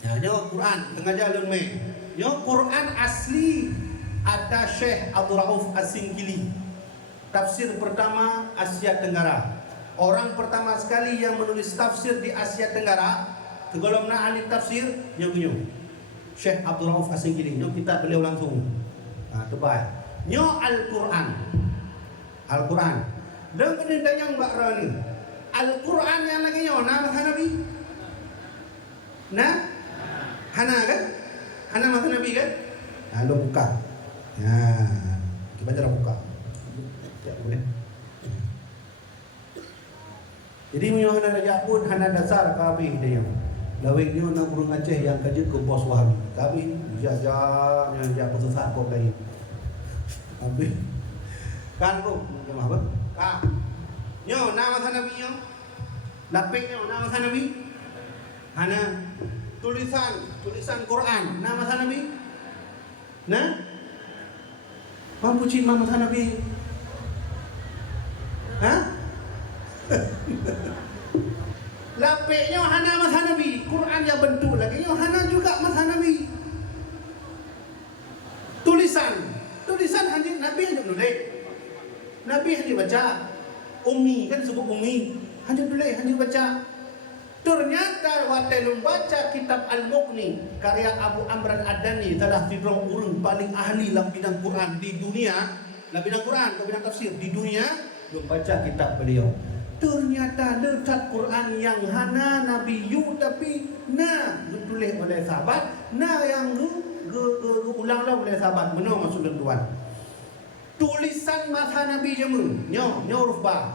Ya, nyo Quran tengah jalan me. Nyo Quran asli ada Syekh Abdul Rauf As-Singkili. Tafsir pertama Asia Tenggara. Orang pertama sekali yang menulis tafsir di Asia Tenggara. Segolongna ahli tafsir nyo Syekh Abdul Rauf As-Singkili. Nyo kitab beliau langsung. Nah, tebal. Nyo Al-Quran. Al-Quran. Dan penelitian yang bakra ni. Al-Quran yang lagi nyo nama Nabi. Nah, hana kan? Hana mata Nabi kan? Nah, lo buka. Ya, kita cara buka. Ya, boleh. Jadi menyo hana dajak pun hana dasar kabeh dia. Lawing ni orang burung Aceh yang kerja ke bos Wahabi. Kami yang putusan kau tadi. Kami kan kau macam apa? Kak, nyo nama sana Nabi nyo, lapik nyo nama sana Nabi. Hana tulisan Quran nama sana Nabi. Nah, mampu cint nama sana Nabi. Hah? Lapiknya hana mazhab Nabi, Quran yang bentuk lagi nyo hana juga mazhab Nabi. Tulisan hanya Nabi hanya nulis. Nabi hanya baca. Ummi kan sebut ummi, hanya tulis, hanya baca. Ternyata waktu membaca kitab Al-Mughni karya Abu Amr Al-Adani, salah seorang orang paling ahli dalam bidang Quran di dunia, dalam bidang Quran, dalam bidang tafsir di dunia, membaca kitab beliau. Ternyata letak Quran yang hana Nabi yu tapi ditulis oleh sahabat, yang ulang oleh sahabat. Benar maksud tuan. Tulisan mazhab Nabi jemu. Nyo huruf ba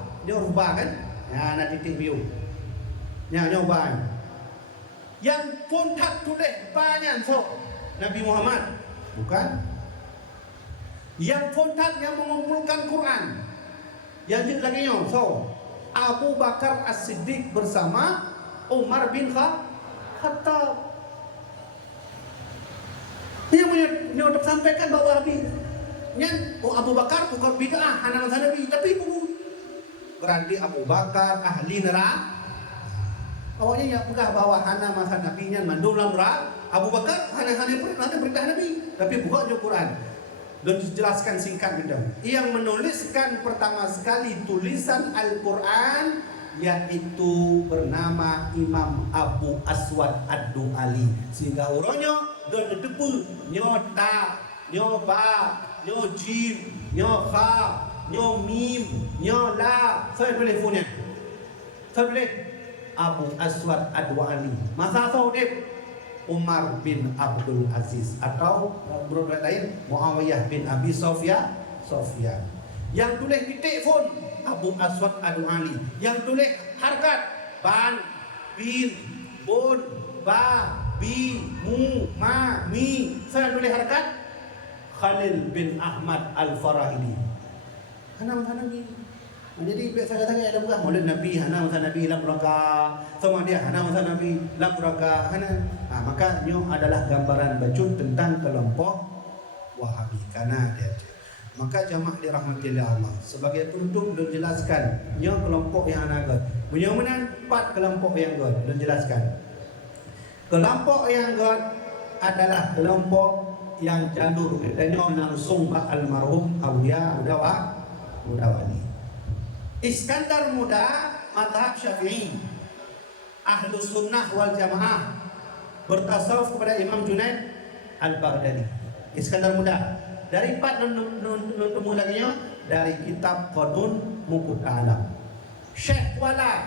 kan? Ya nak titik view. Nyo ba. Yang pun tak tulis banyak so Nabi Muhammad. Bukan. Yang pun tak yang mengumpulkan Quran. Yang lagi nyo so Abu Bakar As-Siddiq bersama Umar bin Khattab. Yang sampaikan bahawa Abu Bakar bukan bid'ah hana mazhab Nabi, tapi berarti Abu Bakar ahli neraka. Awalnya yang pegah bahawa hana mazhab Nabi nya mandul neraka. Abu Bakar hana perintah Nabi, tapi buka je Quran. Dan dijelaskan singkat benda. Yang menuliskan pertama sekali tulisan Al-Quran yaitu bernama Imam Abu Aswad Ad-Du'ali. Sehingga orangnya dan depu nyota, nyoba, nyojim, nyokha, nyomim, nyola. Saya telefonnya. Saya boleh Abu Aswad Ad-Du'ali. Masa saudip Umar bin Abdul Aziz atau berbeda lain Muawiyah bin Abi Sufyan. Yang tulis titik pun Abu Aswad Ad-Du'ali. Yang tulis harkat ban, bin, bun, ba, bi, mu, ma, mi. Saya tulis harkat Khalil bin Ahmad Al-Farahidi. Hana Nabi. Jadi saya katakan ada bukan Maulid Nabi, hana mazhab Nabi lam raka, sama dia hana mazhab Nabi lam raka, hana. Maka nyo adalah gambaran bacut tentang kelompok Wahabi karena dia. Maka jamaah dirahmati Allah. Sebagai penutup dan jelaskan nyo kelompok yang anagat. Punya mana 4 kelompok yang god dan jelaskan. Kelompok yang god adalah kelompok yang jalur dan nyo langsung almarhum Aulia Udawali. Iskandar Muda mazhab Syafi'i, Ahlus Sunnah wal Jamaah, bertasawuf kepada Imam Junaid Al-Baghdadi. Iskandar Muda dari 4 nemu lagi dari kitab Qadun Muqut Alam. Syekh Wala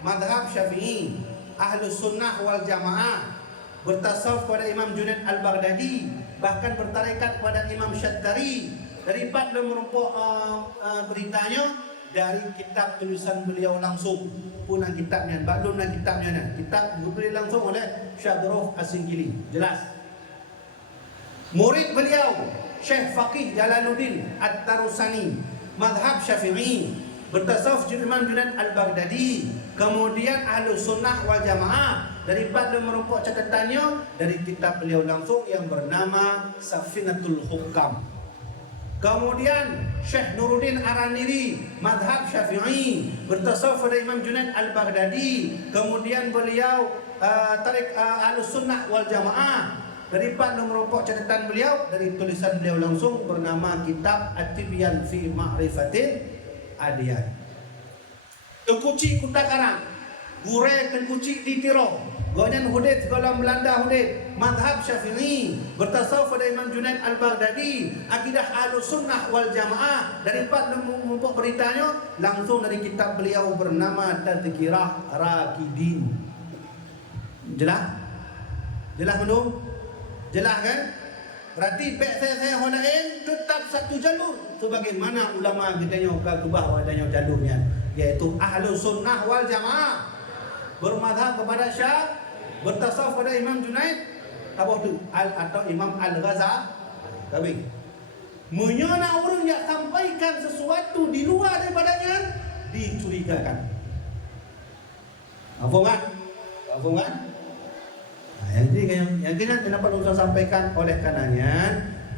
mazhab Syafi'i, Ahlus Sunnah wal Jamaah, bertasawuf kepada Imam Junaid Al-Baghdadi, bahkan bertarekat kepada Imam Syattari. Dari 4 merumpuk beritanya dari kitab tulisan beliau langsung punang kitabnya, baklum dan kitabnya. Kitab diberi langsung oleh Syadrof As-Singkili. Jelas. Murid beliau Syekh Faqih Jalaluddin At-Tarusani, mazhab Syafi'i, bertasawuf Imam Junaid Al-Baghdadi. Kemudian Ahlus Sunnah wal Jamaah. Dari 4 merumpuk catatannya dari kitab beliau langsung yang bernama Safinatul Hukam. Kemudian Syekh Nuruddin Araniri, mazhab Syafi'i, bertasawuf pada Imam Junaid Al-Baghdadi. Kemudian beliau tarik Ahlus Sunnah wal Jamaah. Dari 4 merumpuk catatan beliau dari tulisan beliau langsung bernama kitab At-Tibyan fi Ma'rifatil Adyan. Tengkuci Kuta Karang, Gure Tengkuci di Tiro. Goyan Hudid dalam Belanda Hudid, mazhab Syafi'i, bertasawuf pada Imam Junaid Al-Baghdadi, akidah Ahlus Sunnah wal Jamaah. Dari 4 merumpuk beritanya langsung dari kitab beliau bernama Tadhkirah Rakidin. Jelas? Jelas belum? Jelas kan? Berarti saya honain tetap satu jalur sebagaimana ulama kita nyokal kubah wadanya jalurnya, yaitu Ahlus Sunnah wal Jamaah, bermadhab kepada bertasawuf pada Imam Junaid apa tu atau Imam Al-Ghazali. Menyona orang yang sampaikan sesuatu di luar daripadanya dicurigakan. Apa kan? Yang kena kenapa Rasul sampaikan oleh kanannya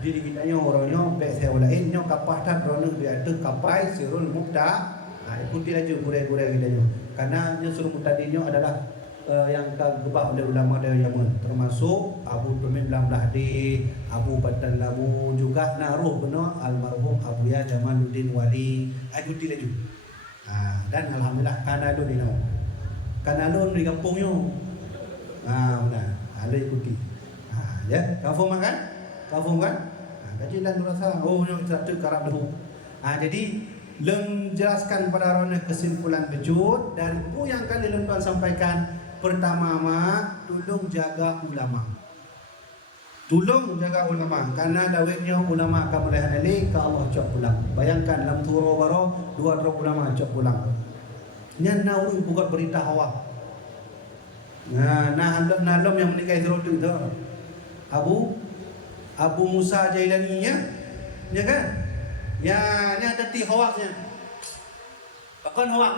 diri kita orangnya baik saya lainnya kapah tak rono biar tu kapai sirul mubta. Ikuti aja gurau-gurau kita nyo. Karena yang suruh mutadinya adalah yang tergebak oleh ulama dari Yaman, termasuk Abu Tumim Lamlahdi, Abu Batal Lamu, juga naruh benar almarhum Abu Ya Jamaluddin Wali. Ikuti aja. Dan alhamdulillah kanalun ini nama. Kanalun di kampungnya. Benar. Ada ikuti. Ya, kafum kan? Kaji dan merasa yang satu karab lahu. Jadi menjelaskan pada rona kesimpulan wujud dari bu yang kali tuan sampaikan. Pertama tolong jaga ulama. Karena dawetnya ulama akan melihat ini ke Allah cok pulang. Bayangkan dalam turo baro 2 ulama cok pulang. Nya naurun bukan berita hawa. Nalom yang meninggal itu Abu Musa Jailani ya kan? Ya, ini ada hoaxnya. Bahkan hoax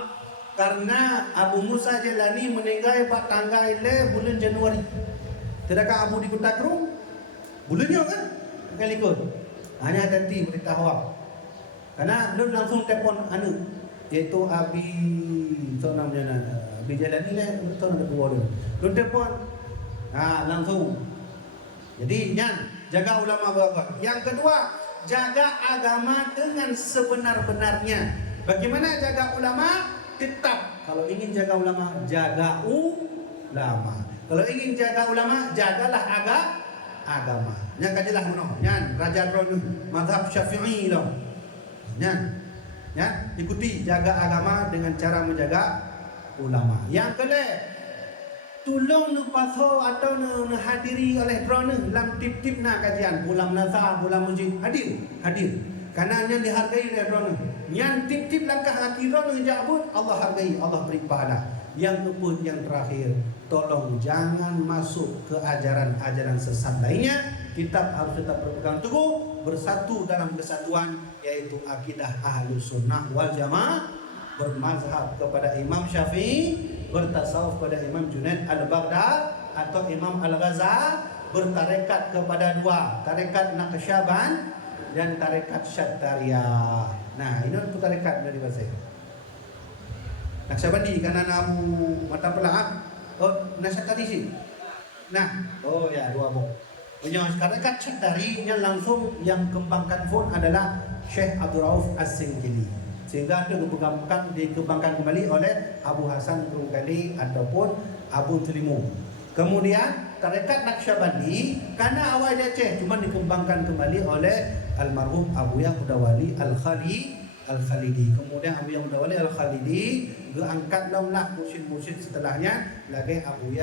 karena Abu Musa Jailani meninggal pada tanggal bulan Januari. Tidakkah Abu di Kota Kru? Bulannya kan? Kali ikut. Hanya ada berita hoax. Karena belum langsung telefon yaitu Abi namanya Abi Jailani ada dua dia. Belum telefon. Langsung. Jadi jaga ulama bapak. Yang kedua, jaga agama dengan sebenar-benarnya. Bagaimana jaga ulama? Tetap kalau ingin jaga ulama, jaga ulama. Kalau ingin jaga ulama, jagalah agama. Yang kajilah mana? Yang Raja Dronu mazhab Syafi'i loh. Ikuti jaga agama dengan cara menjaga ulama. Yang kedua, tolong paso atau hadiri oleh drone dalam tip-tip kajian bulan nazar bulan mujib hadir karena yang dihargai oleh drone yang tip-tip langkah hati drone jabut Allah hargai, Allah beri pahala. Yang keempat, yang terakhir, tolong jangan masuk ke ajaran-ajaran sesat lainnya. Kita harus tetap berpegang teguh bersatu dalam kesatuan, yaitu akidah Ahlus Sunnah wal Jamaah, bermazhab kepada Imam Syafi'i, bertasawuf kepada Imam Junaid Al-Baghdadi atau Imam Al-Ghazali, bertarekat kepada dua, tarekat Naqsyaband dan tarekat Syattariyah. Nah, ini untuk tarekat dari bahasa Naqsyabandi karena namu mata pelang. Nasyatari sih. Nah, dua bok. Yang tarekat Syattariyah langsung yang kembangkan pun adalah Syekh Abdul Rauf As-Singkili. Sehingga itu dikembangkan kembali oleh Abu Hasan Rungkali ataupun Abu Telimu. Kemudian tarekat Naqsyabandi karena awal Aceh cuma dikembangkan kembali oleh almarhum Abu Ya Mudawali Al-Khalidi. Kemudian Abu Ya Mudawali Al-Khalidi diangkat lah mursyid-mursyid setelahnya, lagi Abu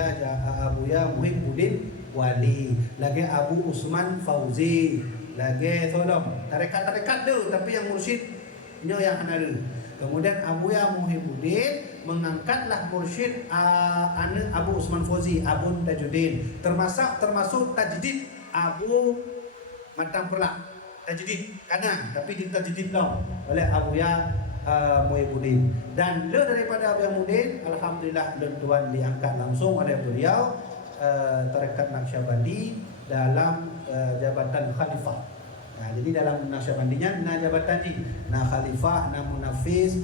Ya Muhibbuddin Wali, lagi Abu Usman Fauzi, lagi tarekat-tarekat tu tapi yang mursyid yang kenal. Kemudian Abu Ya Muhibbuddin mengangkatlah mursyid Abu Usman Fauzi, Abu Tajuddin, termasuk tajdid Abu Matang Pelak tajdid kanan tapi ditajdid oleh Abu Ya Muhibbuddin. Dan daripada Abu Ya Muhibbuddin, alhamdulillah tuan diangkat langsung oleh beliau tarekat Naqsyabandi dalam jabatan khalifah. Nah, jadi dalam Naqsyabandinya jabatan ni khalifah, munafiz,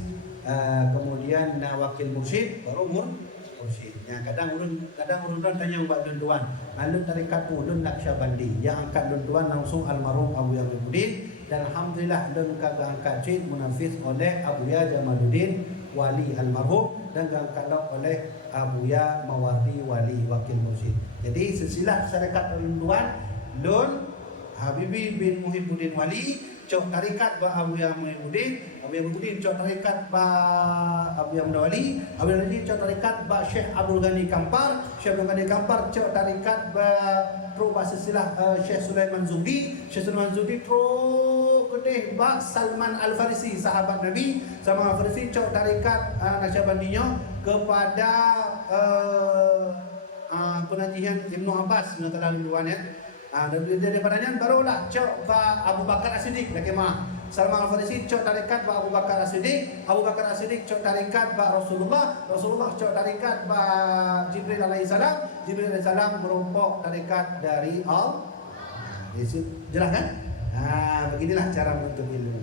kemudian wakil mursyid, baru mursyid. Kadang urun tanya mbak tuan, lalu tarekat urun Naqsyabandi yang angkat tuan langsung almarhum Abu Ya Muhibbuddin, dan alhamdulillah kagak angkat cid munafiz oleh Abu Ya Jamaluddin Wali almarhum, dan diangkat oleh Abu Ya Mawardi Wali wakil mursyid. Jadi silsilah tarekat tuan Habibi bin Muhibbuddin Wali cok tarikat ba Abu Ya Muhibbuddin, Abu Ya Muhibbuddin cok tarikat ba Abu Ya Mudawali, Abu Ya Mudawali cok tarikat ba Syekh Abdul Ghani Kampar, Syekh Abdul Ghani Kampar cok tarikat ba terubah silsilah Syekh Sulaiman Zuhdi, Syekh Sulaiman Zuhdi kedeh ba Salman Al-Farisi sahabat Nabi, Salman Al-Farisi cok tarikat Naqsyabandinya kepada pengajian Ibnu Abbas telah luan ya. Daripadanya barulah cok ba Abu Bakar As-Siddiq dah kemah. Salman Al-Farisi cok tarikat ba Abu Bakar As-Siddiq, Abu Bakar As-Siddiq cok tarikat ba Rasulullah, Rasulullah cok tarikat ba Jibril alaihi salam, Jibril alaihi salam merumpok tarikat dari Allah. Jelas kan? Beginilah cara menuntut ilmu.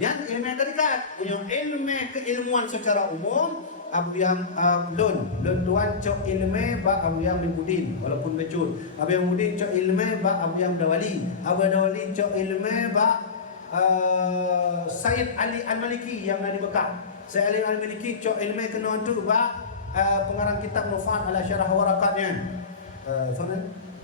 Dan ilmu tarikat, ilmu keilmuan secara umum abu yang lun tuan cok ilmu ba abu yang Bibudin walaupun becul. Abu yang Bibudin cok ilmu ba abu yang Dawali. Abu Dawali cok ilmu ba Sayyid Ali Al-Maliki yang ada di Mekah. Sayyid Ali Al-Maliki cok ilmu kena untuk ba pengarang kitab Nufat ala syarah warakatnya.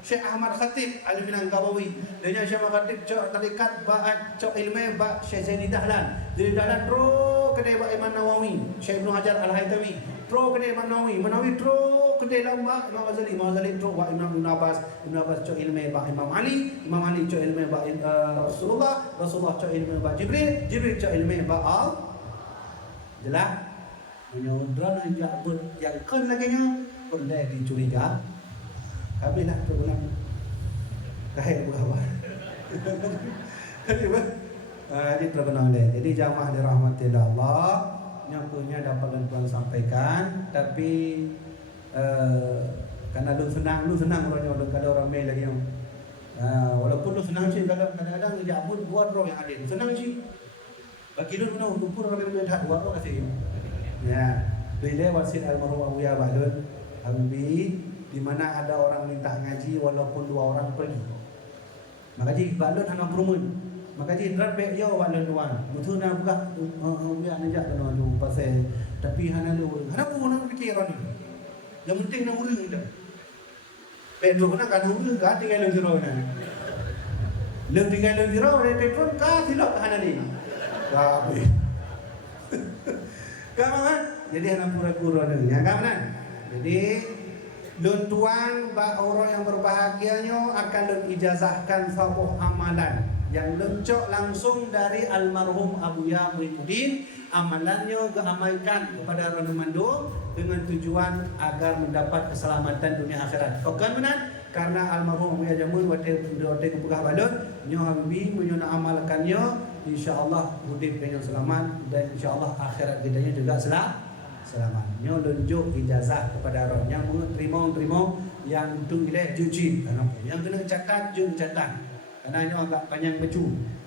Syekh Ahmad Khatib Al-Minangkawi dengan Syekh Ahmad Khatib cok tarikat ba cok ilmu ba Syekh Zaini Dahlan. Zaini Dahlan pro kedai ba Imam Nawawi, Syekh Ibnu Hajar Al-Haytami pro kedai Imam Nawawi, Nawawi pro kedai lama Imam Ghazali, Imam Ghazali pro ba Ibnu Abbas, Ibnu Abbas cok ilmu ba Imam Ali, Imam Ali cok ilmu ba Rasulullah, Rasulullah cok ilmu ba Jibril, Jibril cok ilmu ba Allah. Jelas? Menyodra yang kan lagi nya boleh dicuriga. Habislah program kahir berapa. Jadi terkenal deh. Jadi jamaah dirahmati Allah, yang punya dapat tuan sampaikan, tapi karena lu senang orangnya, kalau orang main lagi yang walaupun lu senang sih, kadang-kadang dia pun buat roh yang adil. Senang sih. Bagi lu pun lumpur orang yang dah buat roh kasih. Ya, bila wasit almarhum Abu Ya Bahlul Habibie, di mana ada orang minta ngaji walaupun 2 orang pergi. Maka ji balun hana perumun. Maka ji drat be yo balun tuan. Betul nak buka biar najak dengan lu pasal tapi hana lu. Hana pun nak fikir orang ni. Yang penting nak urang dah. Petrol nak kan urang ka tinggal zero na. Lu tinggal zero dari petrol ka silap hana ni. Kabeh. Kawan, jadi hana pura-pura ni. Ya kawan. Jadi lun tuan ba orang yang berbahagianya akan lun ijazahkan sebuah amalan yang lencok langsung dari almarhum Abu Ya Muhyiddin. Amalannya diamalkan kepada orang Mandung dengan tujuan agar mendapat keselamatan dunia akhirat. Bukan benar? Karena almarhum Abu Ya Jamun waktu kepegah balon nyo Habibie menyona amalkannya, insyaallah hidup dengan selamat dan insyaallah akhirat kita juga selamat. Nyo lunjuk ijazah kepada orang yang terima yang tu ileh juji yang kena catat jun catat karena nyo agak panjang baju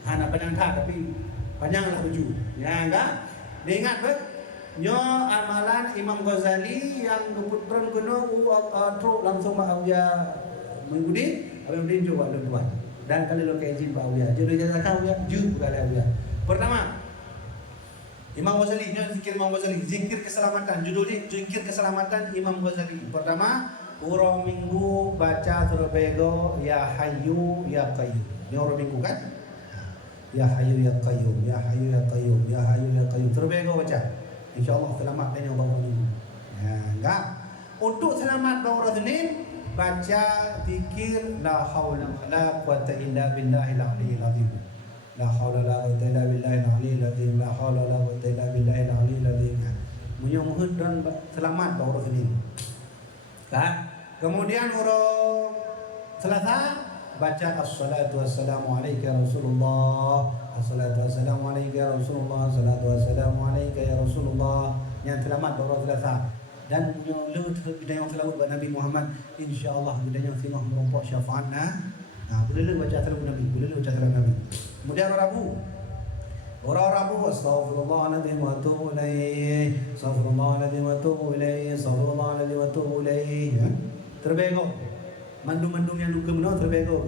hana panjang tak tapi panjanglah baju ya enggak diingat bet nyo amalan Imam Ghazali yang putran kena truk langsung Abu Ya Muhyiddin Abu Muhyiddin coba lu buat dan kali lo kaji Abu Ya jadi ijazah Abu Ya ju kali Abu Ya pertama Imam Ghazali, zikir Imam Ghazali, zikir keselamatan. Judulnya zikir keselamatan Imam Ghazali. Pertama, urang minggu baca terbego ya Hayyu ya Qayyum. Ini urang minggu kan? Ya Hayyu ya Qayyum, ya Hayyu ya Qayyum, ya Hayyu ya Qayyum. Terbego baca. Insyaallah selamat dengan bangun minggu. Ya, enggak. Untuk selamat bangun Senin, baca zikir la haula wala quwata illa billahil aliyyil azim. La haula la quwwata illa billahil aliyyil azim. La haula la quwwata illa billahil aliyyil azim. Mudah-mudahan dan selamat pada orang ini. Kan? Kemudian orang Selasa baca assalatu wassalamu alayka ya Rasulullah. Assalatu wassalamu alayka ya Rasulullah. Assalatu wassalamu alayka ya Rasulullah. Yang selamat pada orang Selasa. Dan lu bidang selawat kepada Nabi Muhammad, insyaallah bidang singah merompok syafaatna. Boleh baca salawat Nabi, boleh baca salawat Nabi. Kemudian orang Rabu astaghfirullahaladzim wa atubu ilaih, astaghfirullahaladzim wa atubu ilaih, astaghfirullahaladzim wa atubu ilaih. Terbego mandung-mandung yang luka menau terbego.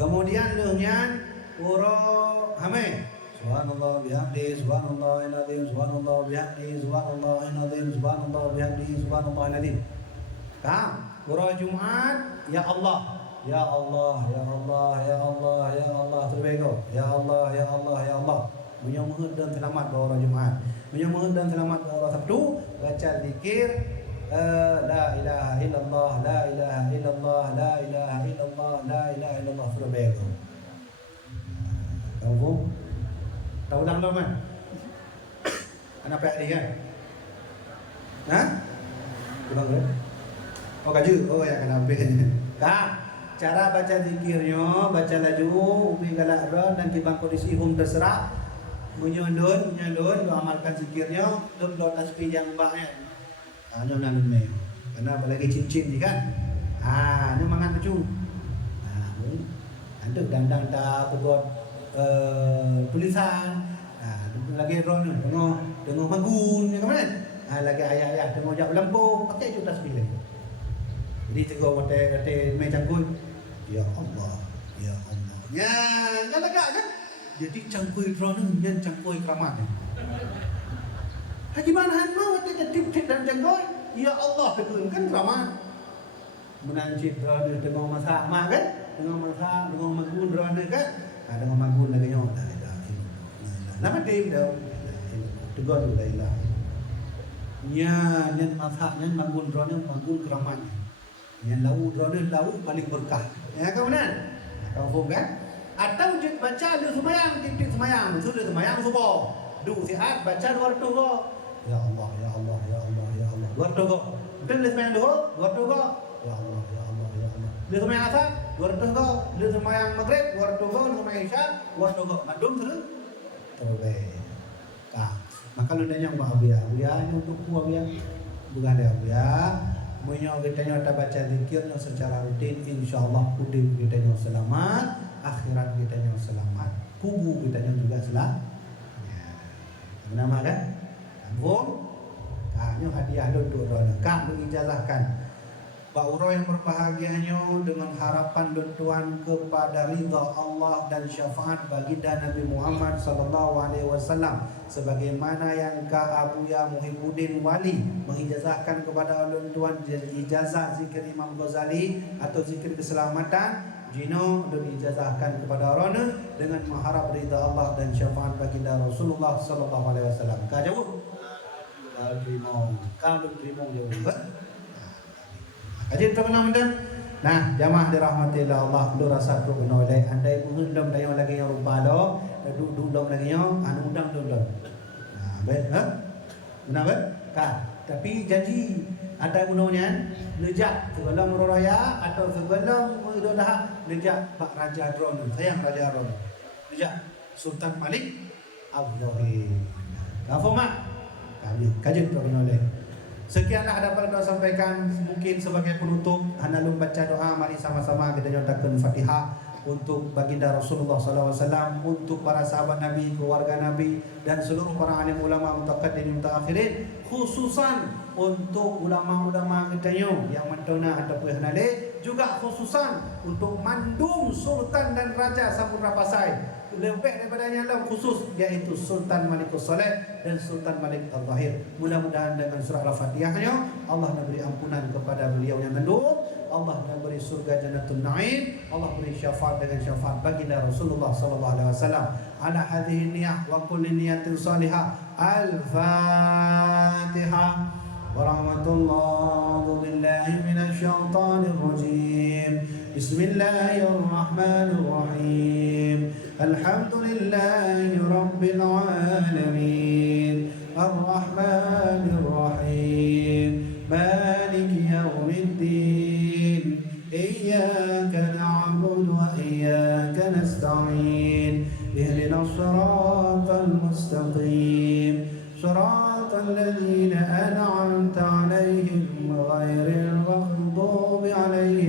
Kemudian lehnya orang hamai subhanallah bihamdi subhanallahil azim subhanallah bihamdi subhanallahil azim subhanallah bihamdi subhanallahil azim. Orang Jumat ya Allah ya Allah, ya Allah, ya Allah, ya Allah terbego. Ya Allah, ya Allah, ya Allah. Menyembah dan selamat pada orang Jumaat. Menyembah dan selamat pada orang Sabtu. Baca zikir la ilaha illallah, la ilaha illallah, la ilaha illallah, la ilaha illallah terbego. Tahu? Tahu dah belum kan? Kenapa hari kan? Hah? Kurang kan? Oh kaju, oh ya kena habis. Kak, cara baca zikirnya, baca laju, ubi galak ron dan kibang kondisi hum terserah. Menyundun, lu amalkan zikirnya, lu tasbih yang banyak. Nyo nan me. Karena apalagi cincin ni kan. Ni mangan lucu. Ada dandang tak buat tulisan. Lagi ron tengok magun ya kan. Lagi ayah-ayah tengok jak lampu pakai ju tasbih lagi. Jadi tegur mate macam kun. Ya Allah, ya Allah. Ya, kan agak kan. Jadi cangkui ron ni cangkui keramat. Haji mana mau kita tip-tip dan cangkui. Ya Allah betul kan keramat. Menancip ron tengok masak mak kan. Tengok masak, tengok magun ron kan. Tengok magun lagi nyo. Nama tim dah. Tegur tu dah ilah. Nyan masak nyan magun ron magun keramat. Yang lau paling berkah. Ya kan benar? Kau faham kan? Atau jid baca dia semayang, tip-tip semayang, sudah semayang subuh. Du sihat baca 2 rakaat. Ya Allah, ya Allah, ya Allah, ya Allah. 2 rakaat. Betul dia semayang 2 rakaat. Ya Allah, ya Allah, ya Allah. Dia semayang asar 2 rakaat. Dia semayang maghrib 2 rakaat, dia semayang isya 2 rakaat. Madum terus. Terbaik. Maka lu nanya Abia untuk Abia bukan dia Abia. Munyo kita nyata baca zikirnya secara rutin, insyaallah udip kita nyo selamat, akhirat kita nyo selamat, kubu kita nyo juga selamat. Nama kan? Kampung. Nyo hadiah untuk rono. Kak mengijazahkan Pak Uro yang berbahagianya dengan harapan dan Tuhan kepada ridha Allah dan syafaat baginda Nabi Muhammad sallallahu alaihi wasallam, sebagaimana yang Kak Abuya Muhibbuddin Wali mengijazahkan kepada Allah Tuhan ijazah zikir Imam Ghazali atau zikir keselamatan. Jino dijazahkan kepada orang dengan mengharap ridha Allah dan syafaat baginda Rasulullah sallallahu alaihi wasallam. Kak jawab? Kalau terima jawab. Kajian terkenal mendan. Nah, jamaah dirahmatillah Allah, lu rasa tu benoleh andai mengundam dayo lagi yang rupa lo, duduk lagi yang anu undang dulu. Nah, baik, benar kan? Kak, tapi janji ada gunanya lejak sebelum raya atau sebelum idodah lejak Pak Raja Drone, sayang Raja Drone. Lejak Sultan Malik Abdul. Kafo mak? Kami kajian terkenal. Sekianlah dapat kita sampaikan, mungkin sebagai penutup handalun baca doa, mari sama-sama kita nyatakan Fatihah untuk baginda Rasulullah sallallahu alaihi wasallam, untuk para sahabat Nabi, keluarga Nabi dan seluruh para alim ulama mutaqaddim mutaakhirin, khususan untuk ulama-ulama kita yang mentona ataupun handale, juga khususan untuk mandum sultan dan raja Samudra Pasai. Lebih daripadanya dalam khusus yaitu Sultan Malikus Saleh dan Sultan Malik Al-Zahir. Mudah-mudahan dengan surah Al-Fatihahnya Allah memberi ampunan kepada beliau yang mendung, Allah memberi surga Jannatul Naim, Allah beri syafaat dengan syafaat baginda Rasulullah sallallahu alaihi wasallam. Ala hadhihi niyyah wa kulli niyatin salihah. Al-Fatihah. Warahmatullahi billahi minasyaitonir rajim. Bismillahirrahmanirrahim. Alhamdulillahi rabbil alamin. Ar-Rahmanir Rahim. Maliki yaumiddin. Iyyaka na'budu wa iyyaka nasta'in. Ihdinas siratal mustaqim. صراط الذين أنعمت عليهم غير المغضوب عليهم